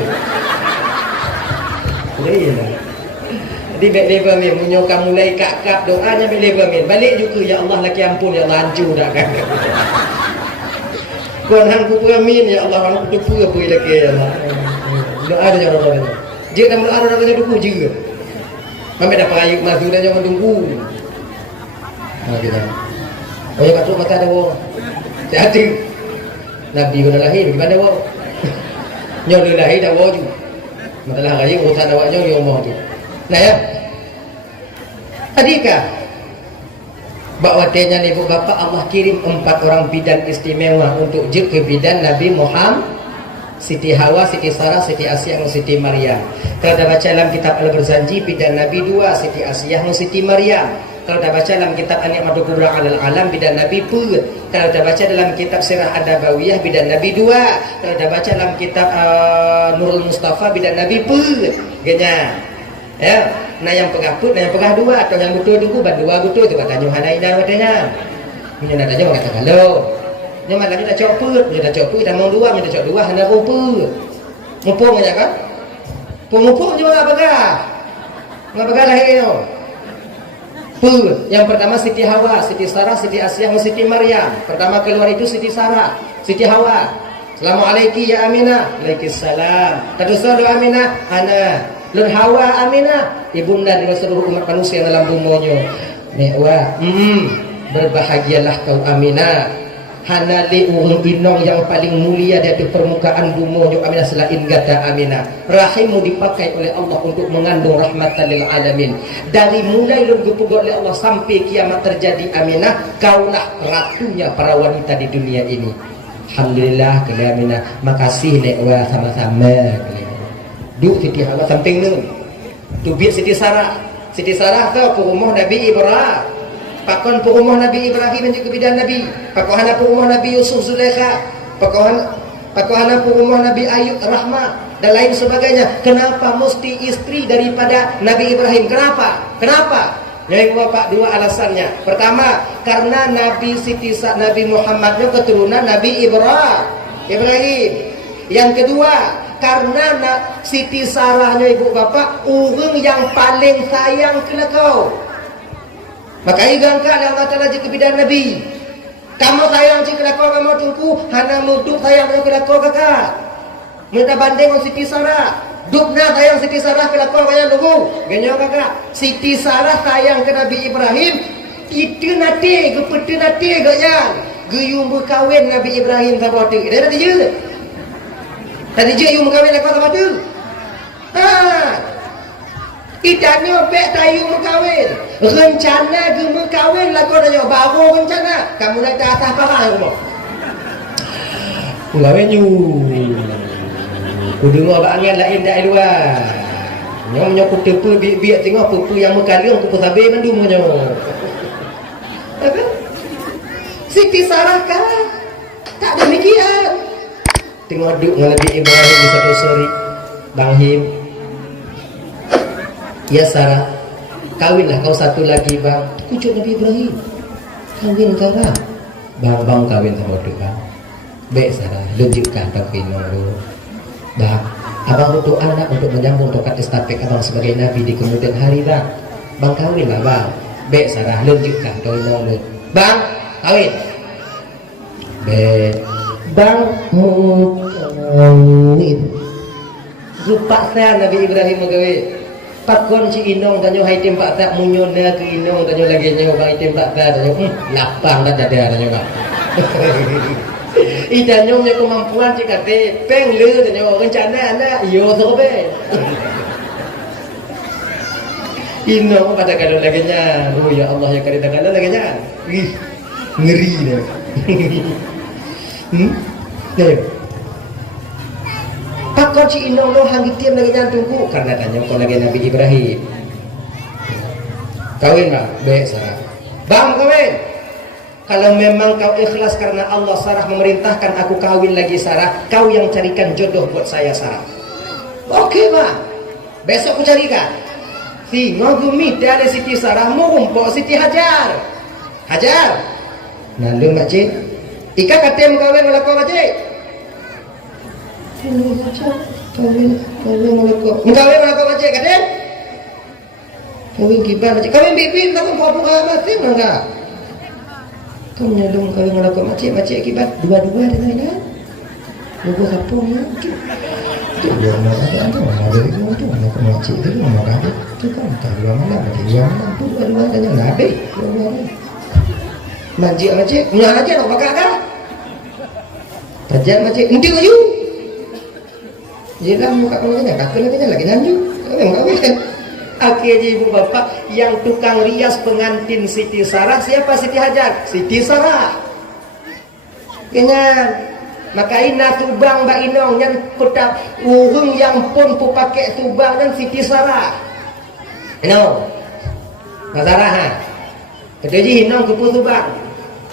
Jadi balik amin menyokong mulai kakap doanya balik juga ya Allah laki ampun ya Allah hancur dah kan. Kon hang ku amin ya Allah hang ku pu apa lagi ya Allah. Doa dia orang lain. Dia dah mula orang lain duku juga. Sampai dapat air maju dan jangan tunggu. Ha kita. Oh ya katuk mata ada wong. Hati. Nabi pada lahir bagaimana wong? Nyo lelahi dah waju. Masalah raya urusan awaknya di rumah tu. Nah ya. Adikah bahawa tanya ibu bapa Allah kirim 4 orang bidan istimewa untuk je ke bidan Nabi Muhammad, Siti Hawa, Siti Sarah, Siti Asiyah dan Siti Maryam. Kalau dah baca dalam kitab Al-Barzanji bidan Nabi 2, Siti Asiyah dan Siti Maryam. Kalau dah baca dalam kitab An-Ni'matul Kubra 'alal Alam bidan Nabi Pur. Kalau dah baca dalam kitab Sirah Ad-Dabawiyah bidan Nabi 2. Kalau dah baca dalam kitab Nurul Mustafa bidan Nabi Pur. Genya. Ya, nah yang pegah put, nah yang pegah 2 atau yang betul dulu dua betul tu katanya hanaina katanya. Punya nak tanya kata kalau. Nya malam ni dah cok put, dah cok put dah mau 2, dah cok 2 hana put. Mumpung aja kan? Mumpung je orang pegah. Enggak pegah lahir tu. Put. Yang pertama Siti Hawa, Siti Sarah, Siti Asiyah, Siti Maryam. Pertama keluar itu Siti Sarah, Siti Hawa. Assalamualaikum ya Aminah. Waalaikumsalam. Tadusah doa Aminah. Ana Lun Hawa Aminah, ibunda dari seluruh umat manusia dalam bumonya. Mekwa, berbahagialah kau Aminah. Hana li urung inong yang paling mulia dari permukaan bumonya Aminah selain gata Aminah. Rahimmu dipakai oleh Allah untuk mengandung rahmatan lil alamin. Dari mulai lun gupugol oleh Allah sampai kiamat terjadi Aminah, kaulah ratunya para wanita di dunia ini. Alhamdulillah kalian Aminah. Makasih nekwa sama-sama kalian. Duk Siti Hawa samping tu. Tu biar Siti Sarah. Siti Sarah tu rumah Nabi Ibrahim. Pakon rumah Nabi Ibrahim dan juga bidan Nabi. Pakohana rumah Nabi Yusuf Zulaikha. Pakohana rumah Nabi Ayub Rahmah dan lain sebagainya. Kenapa mesti istri daripada Nabi Ibrahim? Kenapa? Kenapa? Yang bapak 2 alasannya. Pertama, karena Nabi Nabi Muhammadnya keturunan Nabi Ibrahim. Yang kedua, karena Siti Sarahnya ibu bapa orang yang paling sayang ke kau. Maka igangkan Allah Ta'ala jika bidan Nabi. Kamu sayang jika kau kamu tunggu hana muduk sayang ke kau kakak. Minta banding dengan Siti Sarah. Dukna sayang Siti Sarah ke kau kaya tunggu. Ganyo kakak. Siti Sarah sayang ke Nabi Ibrahim. Itu nanti gepeti nanti gaya. Guyung berkawin Nabi Ibrahim sama tu. Dia nanti je. Tadi je you mengkawin lepas sama tu. Idannya bek tayu mengkawin. Rencana ke mengkawin lah kau dah baru rencana. Kamu nak ke atas parah aku. Mengkawin you. Ku dengar bangan lain dak luar. Nyom ku tepu biak tengok pupu yang mengkaliung ku sabe mandum nyo. Apa? Siti Sarah kan? Tak demikian. Tengok duduk dengan Nabi Ibrahim di satu suri. Bang Him, ya Sarah, kawinlah kau satu lagi bang. Kucuk Nabi Ibrahim, kawin kau lah. Bang kawin sama tu bang. Baik Sarah, tunjukkan kawin lu. Bang, abang butuh anak untuk menyambung tongkat estafet abang sebagai Nabi di kemudian hari bang. Bang kawin lah bang. Baik Sarah, tunjukkan kawin lu. Bang, kawin. Baik. Bang mungkin rupa saya Nabi Ibrahim magawe pakon ci inong danyo hai tempat tak munyon na ke inong danyo lagi nyo bang tempat tak danyo lapang dah ada danyo bang idanyo nya kemampuan ci kate peng le danyo rencana anak yo sobe inong pada kadon lagi nya oh ya Allah ya karita kadon lagi nya ngeri dah. Pakon si inong lo hanggitiam lagi jantungku karena tanya kau lagi Nabi Ibrahim. Kawin bang, baik Sarah. Bang kawin. Kalau memang kau ikhlas karena Allah Sarah memerintahkan aku kawin lagi Sarah, kau yang carikan jodoh buat saya Sarah. Oke bang. Besok aku carikan. Si ngogumi dari Siti Sarah mumpuk Siti Hajar. Hajar. Nandung makcik. Ika katem kawin oleh kau macik. Kawin oleh kau. Kawin oleh kau macik katem. Kawin kibar macik. Kawin bibin kau pun buka macik enggak. Kau nyalung kawin oleh kau macik kibar dua-dua dengan kan. Dua kapung ya. Dia nak ada mana dari itu mana kau macik itu mana ada. Tu kan tak dua malam macik dua malam dua tanya nabi. Manjik macik, punya aja nak pakai kan? Tajam macik, nanti kau Jelas muka kena kakak lagi nyanju. Memang kan. Akhirnya ibu bapak yang tukang rias pengantin Siti Sarah, siapa Siti Hajar? Siti Sarah. Kenyan. Maka ina tubang Mbak Inong yang kota urung yang pun pu pakai tubang dan Siti Sarah. Inong. Mbak Sarah ha. Kata je Inong ke tubang.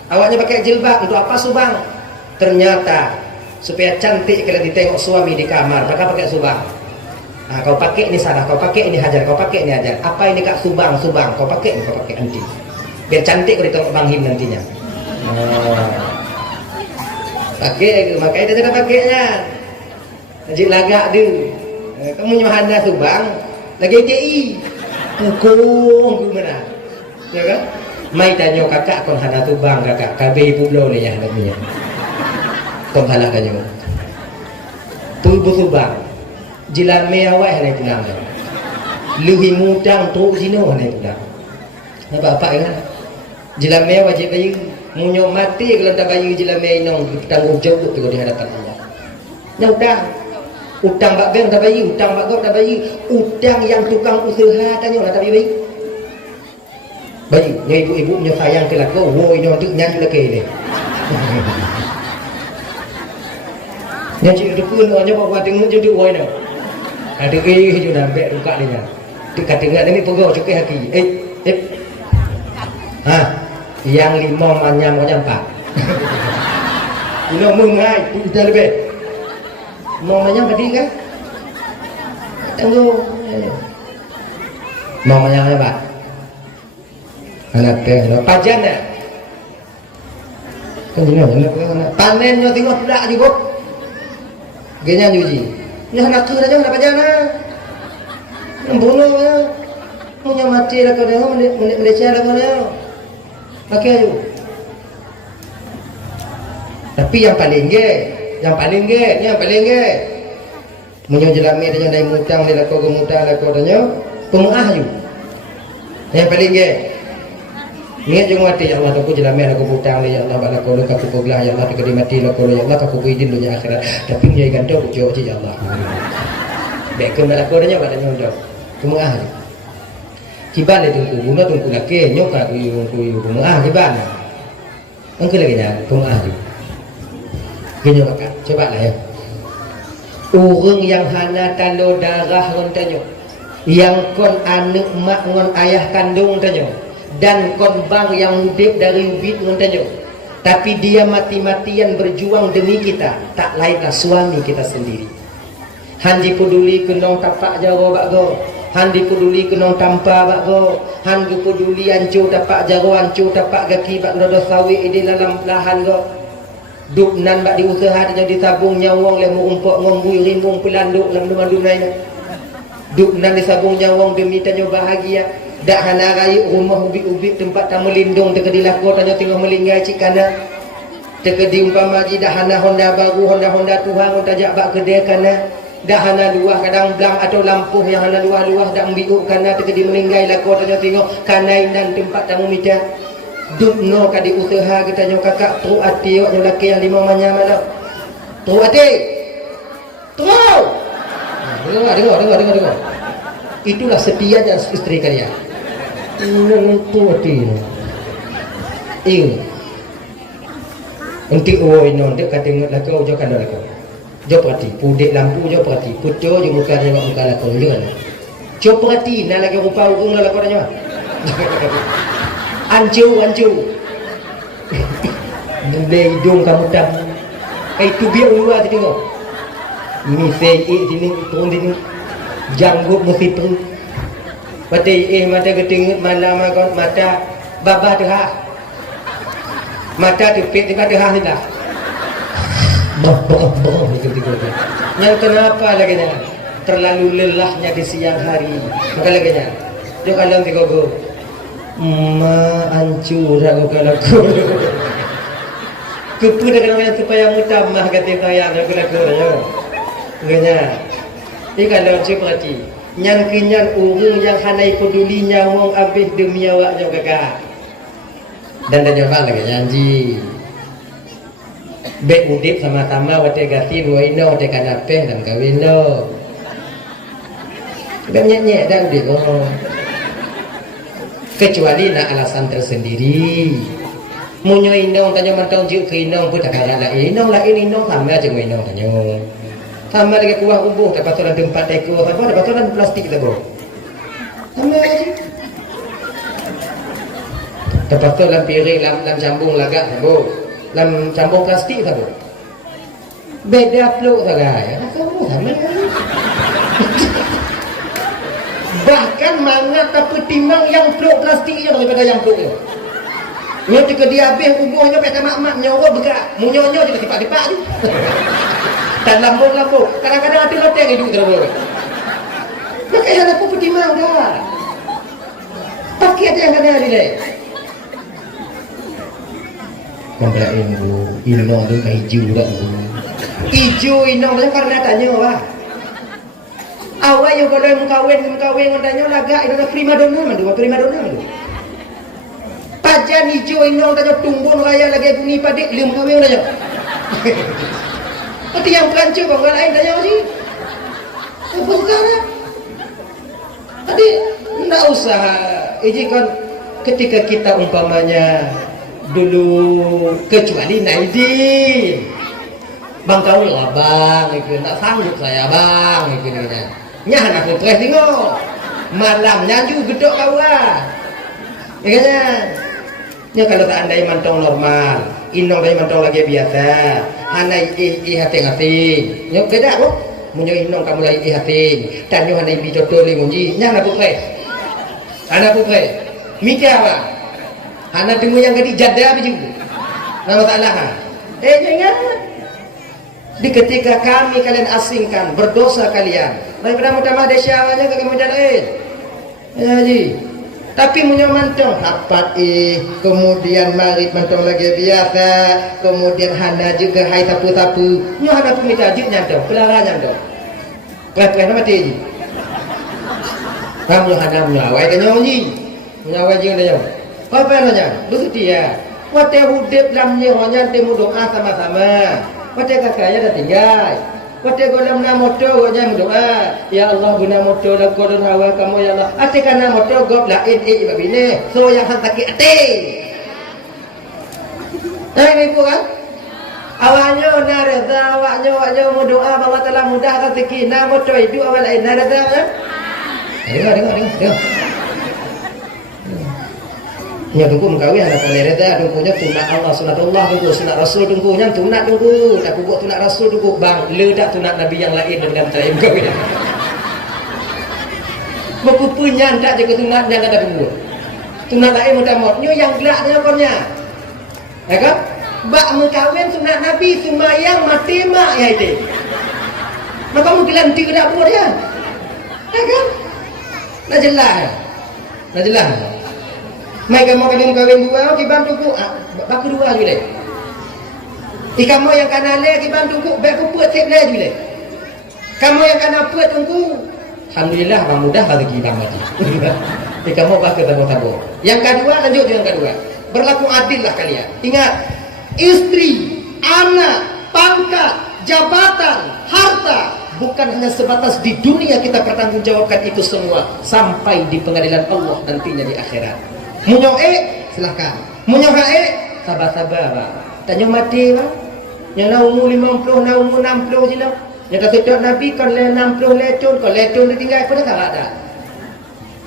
Awaknya pakai jilbab untuk apa subang? Ternyata supaya cantik kalau ditengok suami di kamar, maka pakai subang. Nah, kau pakai ini Sarah, kau pakai ini Hajar, kau pakai ini Hajar. Apa ini kak subang? Kau pakai nanti. Biar cantik kalau ditengok Bang Him nantinya. Pakai, makanya dia tidak pakainya. Najib lagak dia. Kamu nyohana subang, lagi TI. Pukung mana? Ya kan? Mai tanya kakak kon hana subang kakak, kabeh ibu lo le ya namanya. Kon halak tanya. Tu ibu subang. Jilame awak hanai pulang. Luhi mudang tu sino hanai pulang. Nampak apa kan? Jilame wajib bayi munyo mati kalau tak bayi jilame inong tanggung jawab tu di hadapan Allah. Nyau utang bak beng tak bayi, utang bak gok tak bayi, utang yang tukang usaha tanya lah tak bayi. Bayi, nya ibu-ibu nya sayang ke lako, wo ino untuk nyanyi lagi ni. Nya cik dukun nya bawa tengok jadi wo ino. Ada ke hijau dampek ruka dia. Dekat dengar ni pegau cukai haki. Yang 5 manyam empat. Ino mengai kita lebih. Mau manyam tadi kan? Tunggu. Mau manyam apa? Anak teh, pajan ya. Kan panen nyo tengok tidak juga. Genya nyuji. Ya anak tu aja nak pajan ah. Membunuh ya. Punya mati lah kau dia, Malaysia lah kau dia. Pakai aja. Tapi yang paling ge. Munyo jelami dia dai mutang dia kau gemutang lah kau dia. Pemaah ju. Yang paling ge. Niat jeng mati ya Allah aku jelami aku mutang ya Allah bala kau aku peglah ya Allah dikedi mati lah kau ya Allah aku kuidin dunia akhirat. Tapi nyai gandau jo ya Allah. Baik ke bala kau dia bala nyondok. Pemaah ju. Kiban itu guna tungku laki nyoka ku pemaah kiban. Engke lagi nya pemaah ju. Gini maka, coba lah ya. Urang yang hana tando darah ngon tanyo, yang kon anak mak ngon ayah kandung tanyo, dan kon bang yang udip dari ubit ngon tanyo. Tapi dia mati-matian berjuang demi kita, tak lainlah suami kita sendiri. Handi peduli kenong tapak jaro bakgo, handi peduli kenong tampa bakgo, handi peduli ancu tapak jaro ancu tapak gaki bak lodo sawi di dalam lahan go. Duk nan bak diusaha dia ditabung nyawang le mumpok ngombui rimbung pelanduk lam dumandum lain. Duk nan disabung nyawang demi tanyo bahagia. Dak hana rai rumah ubik-ubik tempat tamu lindung teka di lako tanyo tengah melinggai cikana. Teka di umpama ji dak hana Honda baru Honda Tuhan tajak bak kedai kana. Dak hana luah kadang blang atau lampu yang hana luah-luah dak ambiuk kana teka di melinggai lako tanyo tengok kanai dan tempat tamu mita. Dukno kadi usaha kita nyo kakak tu ati awak nyo laki yang 5 manyam mana. Tu ati. Tu. Dengar. Itulah setianya istri kalian. Tu ati. Nanti ino dek kata ingat lah kau jokan dah kau. Jo perhati, pudek lampu jo perhati, pucuk je muka dia muka lah kau jangan. Jo perhati nak lagi rupa urung lah kau dah. Ancu Boleh hidung kamu tak. Itu biar luar tu tengok. Ini saya sini turun sini. Janggut mesti perlu. Mata mata ketingut malam mata babah dah. Mata tepik di mata dah dah. Babah yang kenapa lagi nya? Terlalu lelahnya di siang hari. Maka lagi nya. Dia kalau tiga-tiga hancur aku kalau kepu dengan yang supaya mutamah kata saya aku laku yo ngenya kalau perhati nyan kenyan urung yang hanai peduli nyawang habis demi awaknya kakak dan tanya bang lagi janji Be udip sama-sama wate gati dua ino wate kanapeh dan kawin lo. Be nyek dah udip oh. Kecuali nak alasan tersendiri. Munyo inong tanyo mantong juk ke inong pun tak kala lain. Inong sama aja mo inong tanyo. Sama dengan kuah ubuh dapat tulan tempat ekor apa dapat tulan plastik kita bro. Sama aja. Dapat tulan piring lam cambung lagak bro. Lam cambung plastik tak bro. Beda peluk saja ya. Kamu sama aja. Bahkan mangat tapi timbang yang peluk plastiknya daripada yang peluknya. Nyo ketika dia habis ubuhnya pakai mak-mak nyawa begak. Munyonyo je tipak-tipak tu. Dan lambung-lambung. Kadang-kadang ada loteng hidup terus. Maka yang aku pertimbang dah. Pakai ada yang kena dia. Komplain tu, inong tu kan hijau dah tu. Hijau inong tu karena tanya wah. Awak yang kalau mengkawin tanya lagak itu prima donna mandu, prima donna mandu. Pajan hijau inong tanya tumbun raya lagi bunyi padik lium kawin tanya. Tapi yang pelancong orang lain tanya apa sih? Apa sekarang? Tadi tidak usah. Ini kan ketika kita umpamanya dulu kecuali Naidin. Bang kau lah bang, itu tak sanggup saya bang, itu nya. Nyah nak putih tengok. Malamnya juga gedok kau lah. Ya kan? Ya kalau tak andai mantong normal, inong tadi mantong lagi biasa. Hanai hati-hati. Nyok beda kok. Munyo inong kamu lagi hati. Dan nyo hanai bi jodoh li munji. Nyah nak putih. Anak putih. Mikir apa? Anak tunggu yang kadi jada biju. Nama taklah. Jangan. Di ketika kami kalian asingkan berdosa kalian. Daripada mutamah desyawanya ke kemudian lain. Ya ji. Tapi munyo mantong dapat kemudian marit mantong lagi biasa, kemudian hana juga hai tapu-tapu. Nyo hana pun minta jid nyandong, pelarang nyandong. Pelan-pelan mati ji. Kamu hana menyawai tanya ji. Menyawai ji tanya. Apa nanya? Bersedia. Wate hudip lam nyonya temu doa sama-sama. Wate kakaknya dah tinggal. Wate golam na moto gonya doa. Ya Allah guna moto la kodon hawa kamu ya Allah. Ate kana moto gob lain babine. So yang sakit ate. Ini bukan? Awaknya na reza awaknya mu doa bahwa telah mudah rezeki na moto itu awal lain na reza kan? Dengar. Ya tunggu mengkawin anak pemerintah tunggunya tunat Allah sunatullah tunggu sunat Rasul tunggunya tunat tunggu tak buat tunat Rasul tunggu bang ledak tunat Nabi yang lain dengan saya mengkawin buku punya tak jaga tunat yang ada tunggu tunat lain mudah-mudahan yang gelaknya punya ya kan bak mengkawin sunat Nabi sumayang mati mak ya itu maka mungkin tidak buat ya kan nak jelas mai kamu kawin dua, kiban tuku, baku dua juga. Kamu yang kanale kiban tuku, baku puat sep le juga. Kamu yang kana puat tungku, alhamdulillah bang mudah bagi bang mati. Kamu baku tabo-tabo. Yang kedua lanjut yang kedua, berlaku adillah kalian. Ingat, istri, anak, pangkat, jabatan, harta. Bukan hanya sebatas di dunia kita pertanggungjawabkan itu semua sampai di pengadilan Allah nantinya di akhirat. Munyo silahkan. Munyo sabar-sabar pak. Tanya mati pak. Yang nak umur 50, nak umur 60 je lah. Yang kata Tok Nabi kan 60 lecun, kan lecun dia tinggal pada tak ada.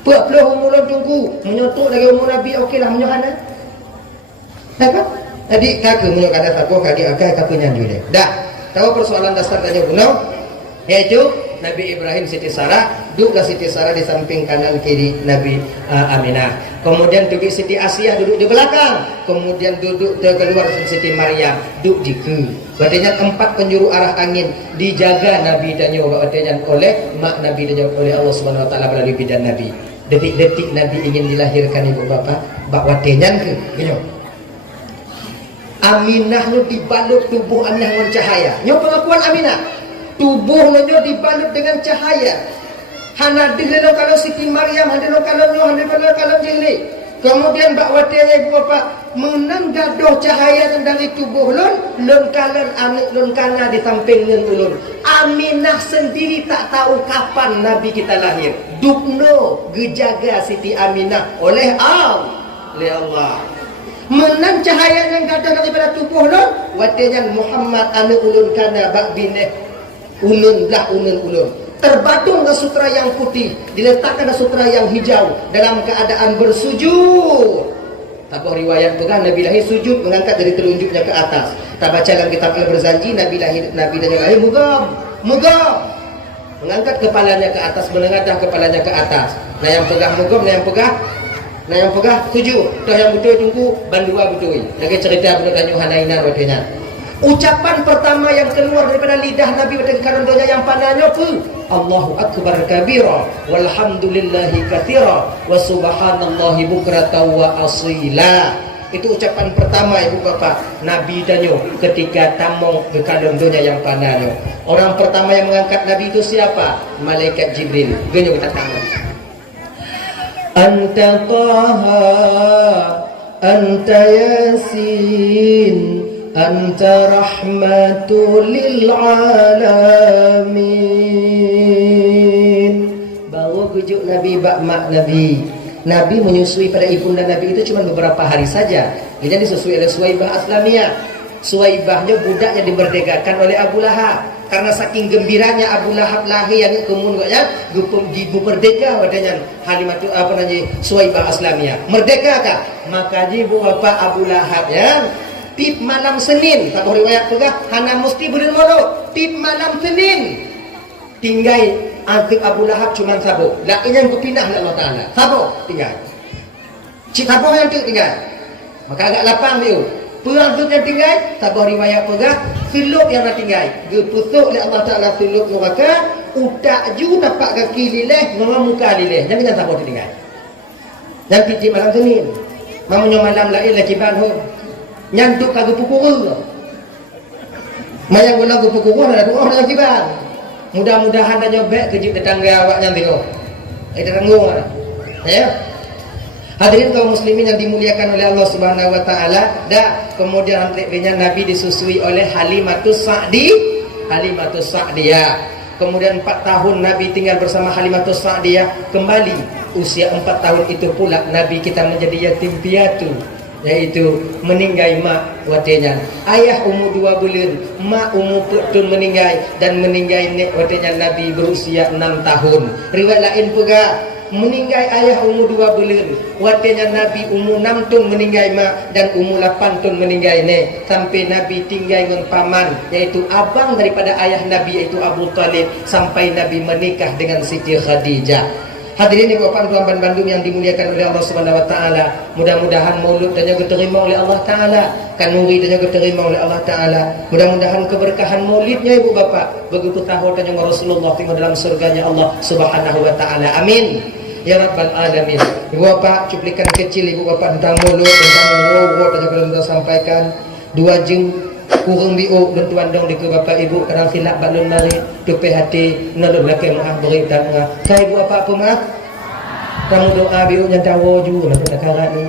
Puak puluh umur lo tunggu. Munyo tu lagi umur Nabi okeylah munyo kana. Apa? Jadi kakak munyo kada satu kaki akai kakak nyanju deh. Dah. Tahu persoalan dasar tanya gunung? Yaitu Nabi Ibrahim Siti Sarah, duduklah Siti Sarah di samping kanan kiri Nabi Aminah. Kemudian duduk Siti Asiyah duduk di belakang. Kemudian duduk keluar Siti Maryam duduk di ke. Berarti 4 penjuru arah angin dijaga Nabi dan oleh mak Nabi dan oleh Allah Subhanahu Wa Taala melalui bidan Nabi. Detik-detik Nabi ingin dilahirkan ibu bapa, bak watenyan ke, gitu. Aminah nu dibalut tubuh Aminah dengan cahaya. Nyo pengakuan Aminah. Tubuhnya dibalut dengan cahaya. Hana dilelo kalau Siti Maryam, hana kalau jeli. Kemudian bak watenya ibu bapa menang gaduh cahaya dari tubuh lun kanan anak lun kana di samping ulun. Aminah sendiri tak tahu kapan Nabi kita lahir. Dukno gejaga Siti Aminah oleh Allah. Menang cahaya yang gaduh daripada tubuh lun, watenya Muhammad anak ulun kana bak bineh ulun. Terbadung ke sutra yang putih, diletakkan ke sutra yang hijau dalam keadaan bersujud. Tabah riwayat pegang Nabi lahir sujud mengangkat dari telunjuknya ke atas. Tak baca dalam kitab Al-Barzanji Nabi lahir mugam mengangkat kepalanya ke atas, menengadah kepalanya ke atas. Nah yang pegang mugam, nah yang pegang sujud. Dah yang betul tunggu bandua betul. Lagi cerita betul tanya Hanainan wadenya. Ucapan pertama yang keluar daripada lidah Nabi pada karandonya yang panahnya apa? Allahu Akbar kabira walhamdulillahi katsira wa subhanallahi bukratan wa asila. Itu ucapan pertama ibu bapa Nabi danyo ketika tamong ke karandonya yang panahnya. Orang pertama yang mengangkat Nabi itu siapa? Malaikat Jibril. Genyo kita tangan. Anta Taha anta Yasin Anta rahmatul lil alamin. Baru kujuk Nabi bak mak Nabi. Nabi menyusui pada ibunda Nabi itu cuma beberapa hari saja. Ini disusui oleh Suwaibah Aslamiyah. Suwaibahnya budak yang dimerdekakan oleh Abu Lahab. Karena saking gembiranya Abu Lahab lahir yang kemudian merdeka wadanya Halimatu Suwaibah Aslamiyah. Merdeka kah? Maka ibu bapa Abu Lahab ya. Tip malam Senin, tak riwayat pegah hana mesti bulan mono. Tip malam Senin tinggal Angkip Abu Lahab cuma sabo. Lah ini yang kupindah oleh Allah Taala. Sabo tinggal. Cik sabo yang tu tinggal. Maka agak lapang dia. Perang tu yang tinggal, tak riwayat pegah filuk yang nak tinggal. Gepusuk oleh Allah Taala filuk neraka, utak ju dapat kaki lileh, ngomong muka lileh. Jangan sabo tinggal. Dan tip malam Senin. Mamunya malam lain lagi banho. Nyantuk kagak pukul. Mayang guna pukul ada doa ada kibar. Mudah-mudahan dah nyobek kejut tetangga awak nanti oh. Tanggung. Ya. Hadirin kaum muslimin yang dimuliakan oleh Allah Subhanahu wa taala, kemudian antrenya Nabi disusui oleh Halimatus Sa'diyah. Kemudian 4 tahun Nabi tinggal bersama Halimatus Sa'diyah, kembali usia 4 tahun itu pula Nabi kita menjadi yatim piatu. Yaitu meninggal mak watenya. Ayah umur 2 bulan, mak umur putun meninggal, dan meninggal nek watenya Nabi berusia 6 tahun. Riwayat lain pula meninggal ayah umur 2 bulan, watenya Nabi umur 6 tahun meninggal mak, dan umur 8 tahun meninggal nek. Sampai Nabi tinggal dengan paman, yaitu abang daripada ayah Nabi, yaitu Abu Talib, sampai Nabi menikah dengan Siti Khadijah. Hadirin ibu bapak tuan Bandung yang dimuliakan oleh Allah Subhanahu wa taala, mudah-mudahan maulud dan juga diterima oleh Allah taala, kanuri dan juga diterima oleh Allah taala. Mudah-mudahan keberkahan maulidnya ibu bapak begitu tahu dan juga Rasulullah tinggal dalam surganya Allah Subhanahu wa taala. Amin. Ya Rabbal Alamin. Ibu bapak cuplikan kecil ibu bapak tentang maulud, tentang maulud dan juga sampaikan 2 jeng kurang biuk dan tuan dong di ke bapak ibu kadang silap balon mari tupai hati nolong laki maaf berita ngah. Saya ibu apa maaf? Kamu doa biuk yang tahu juga nak karat ni.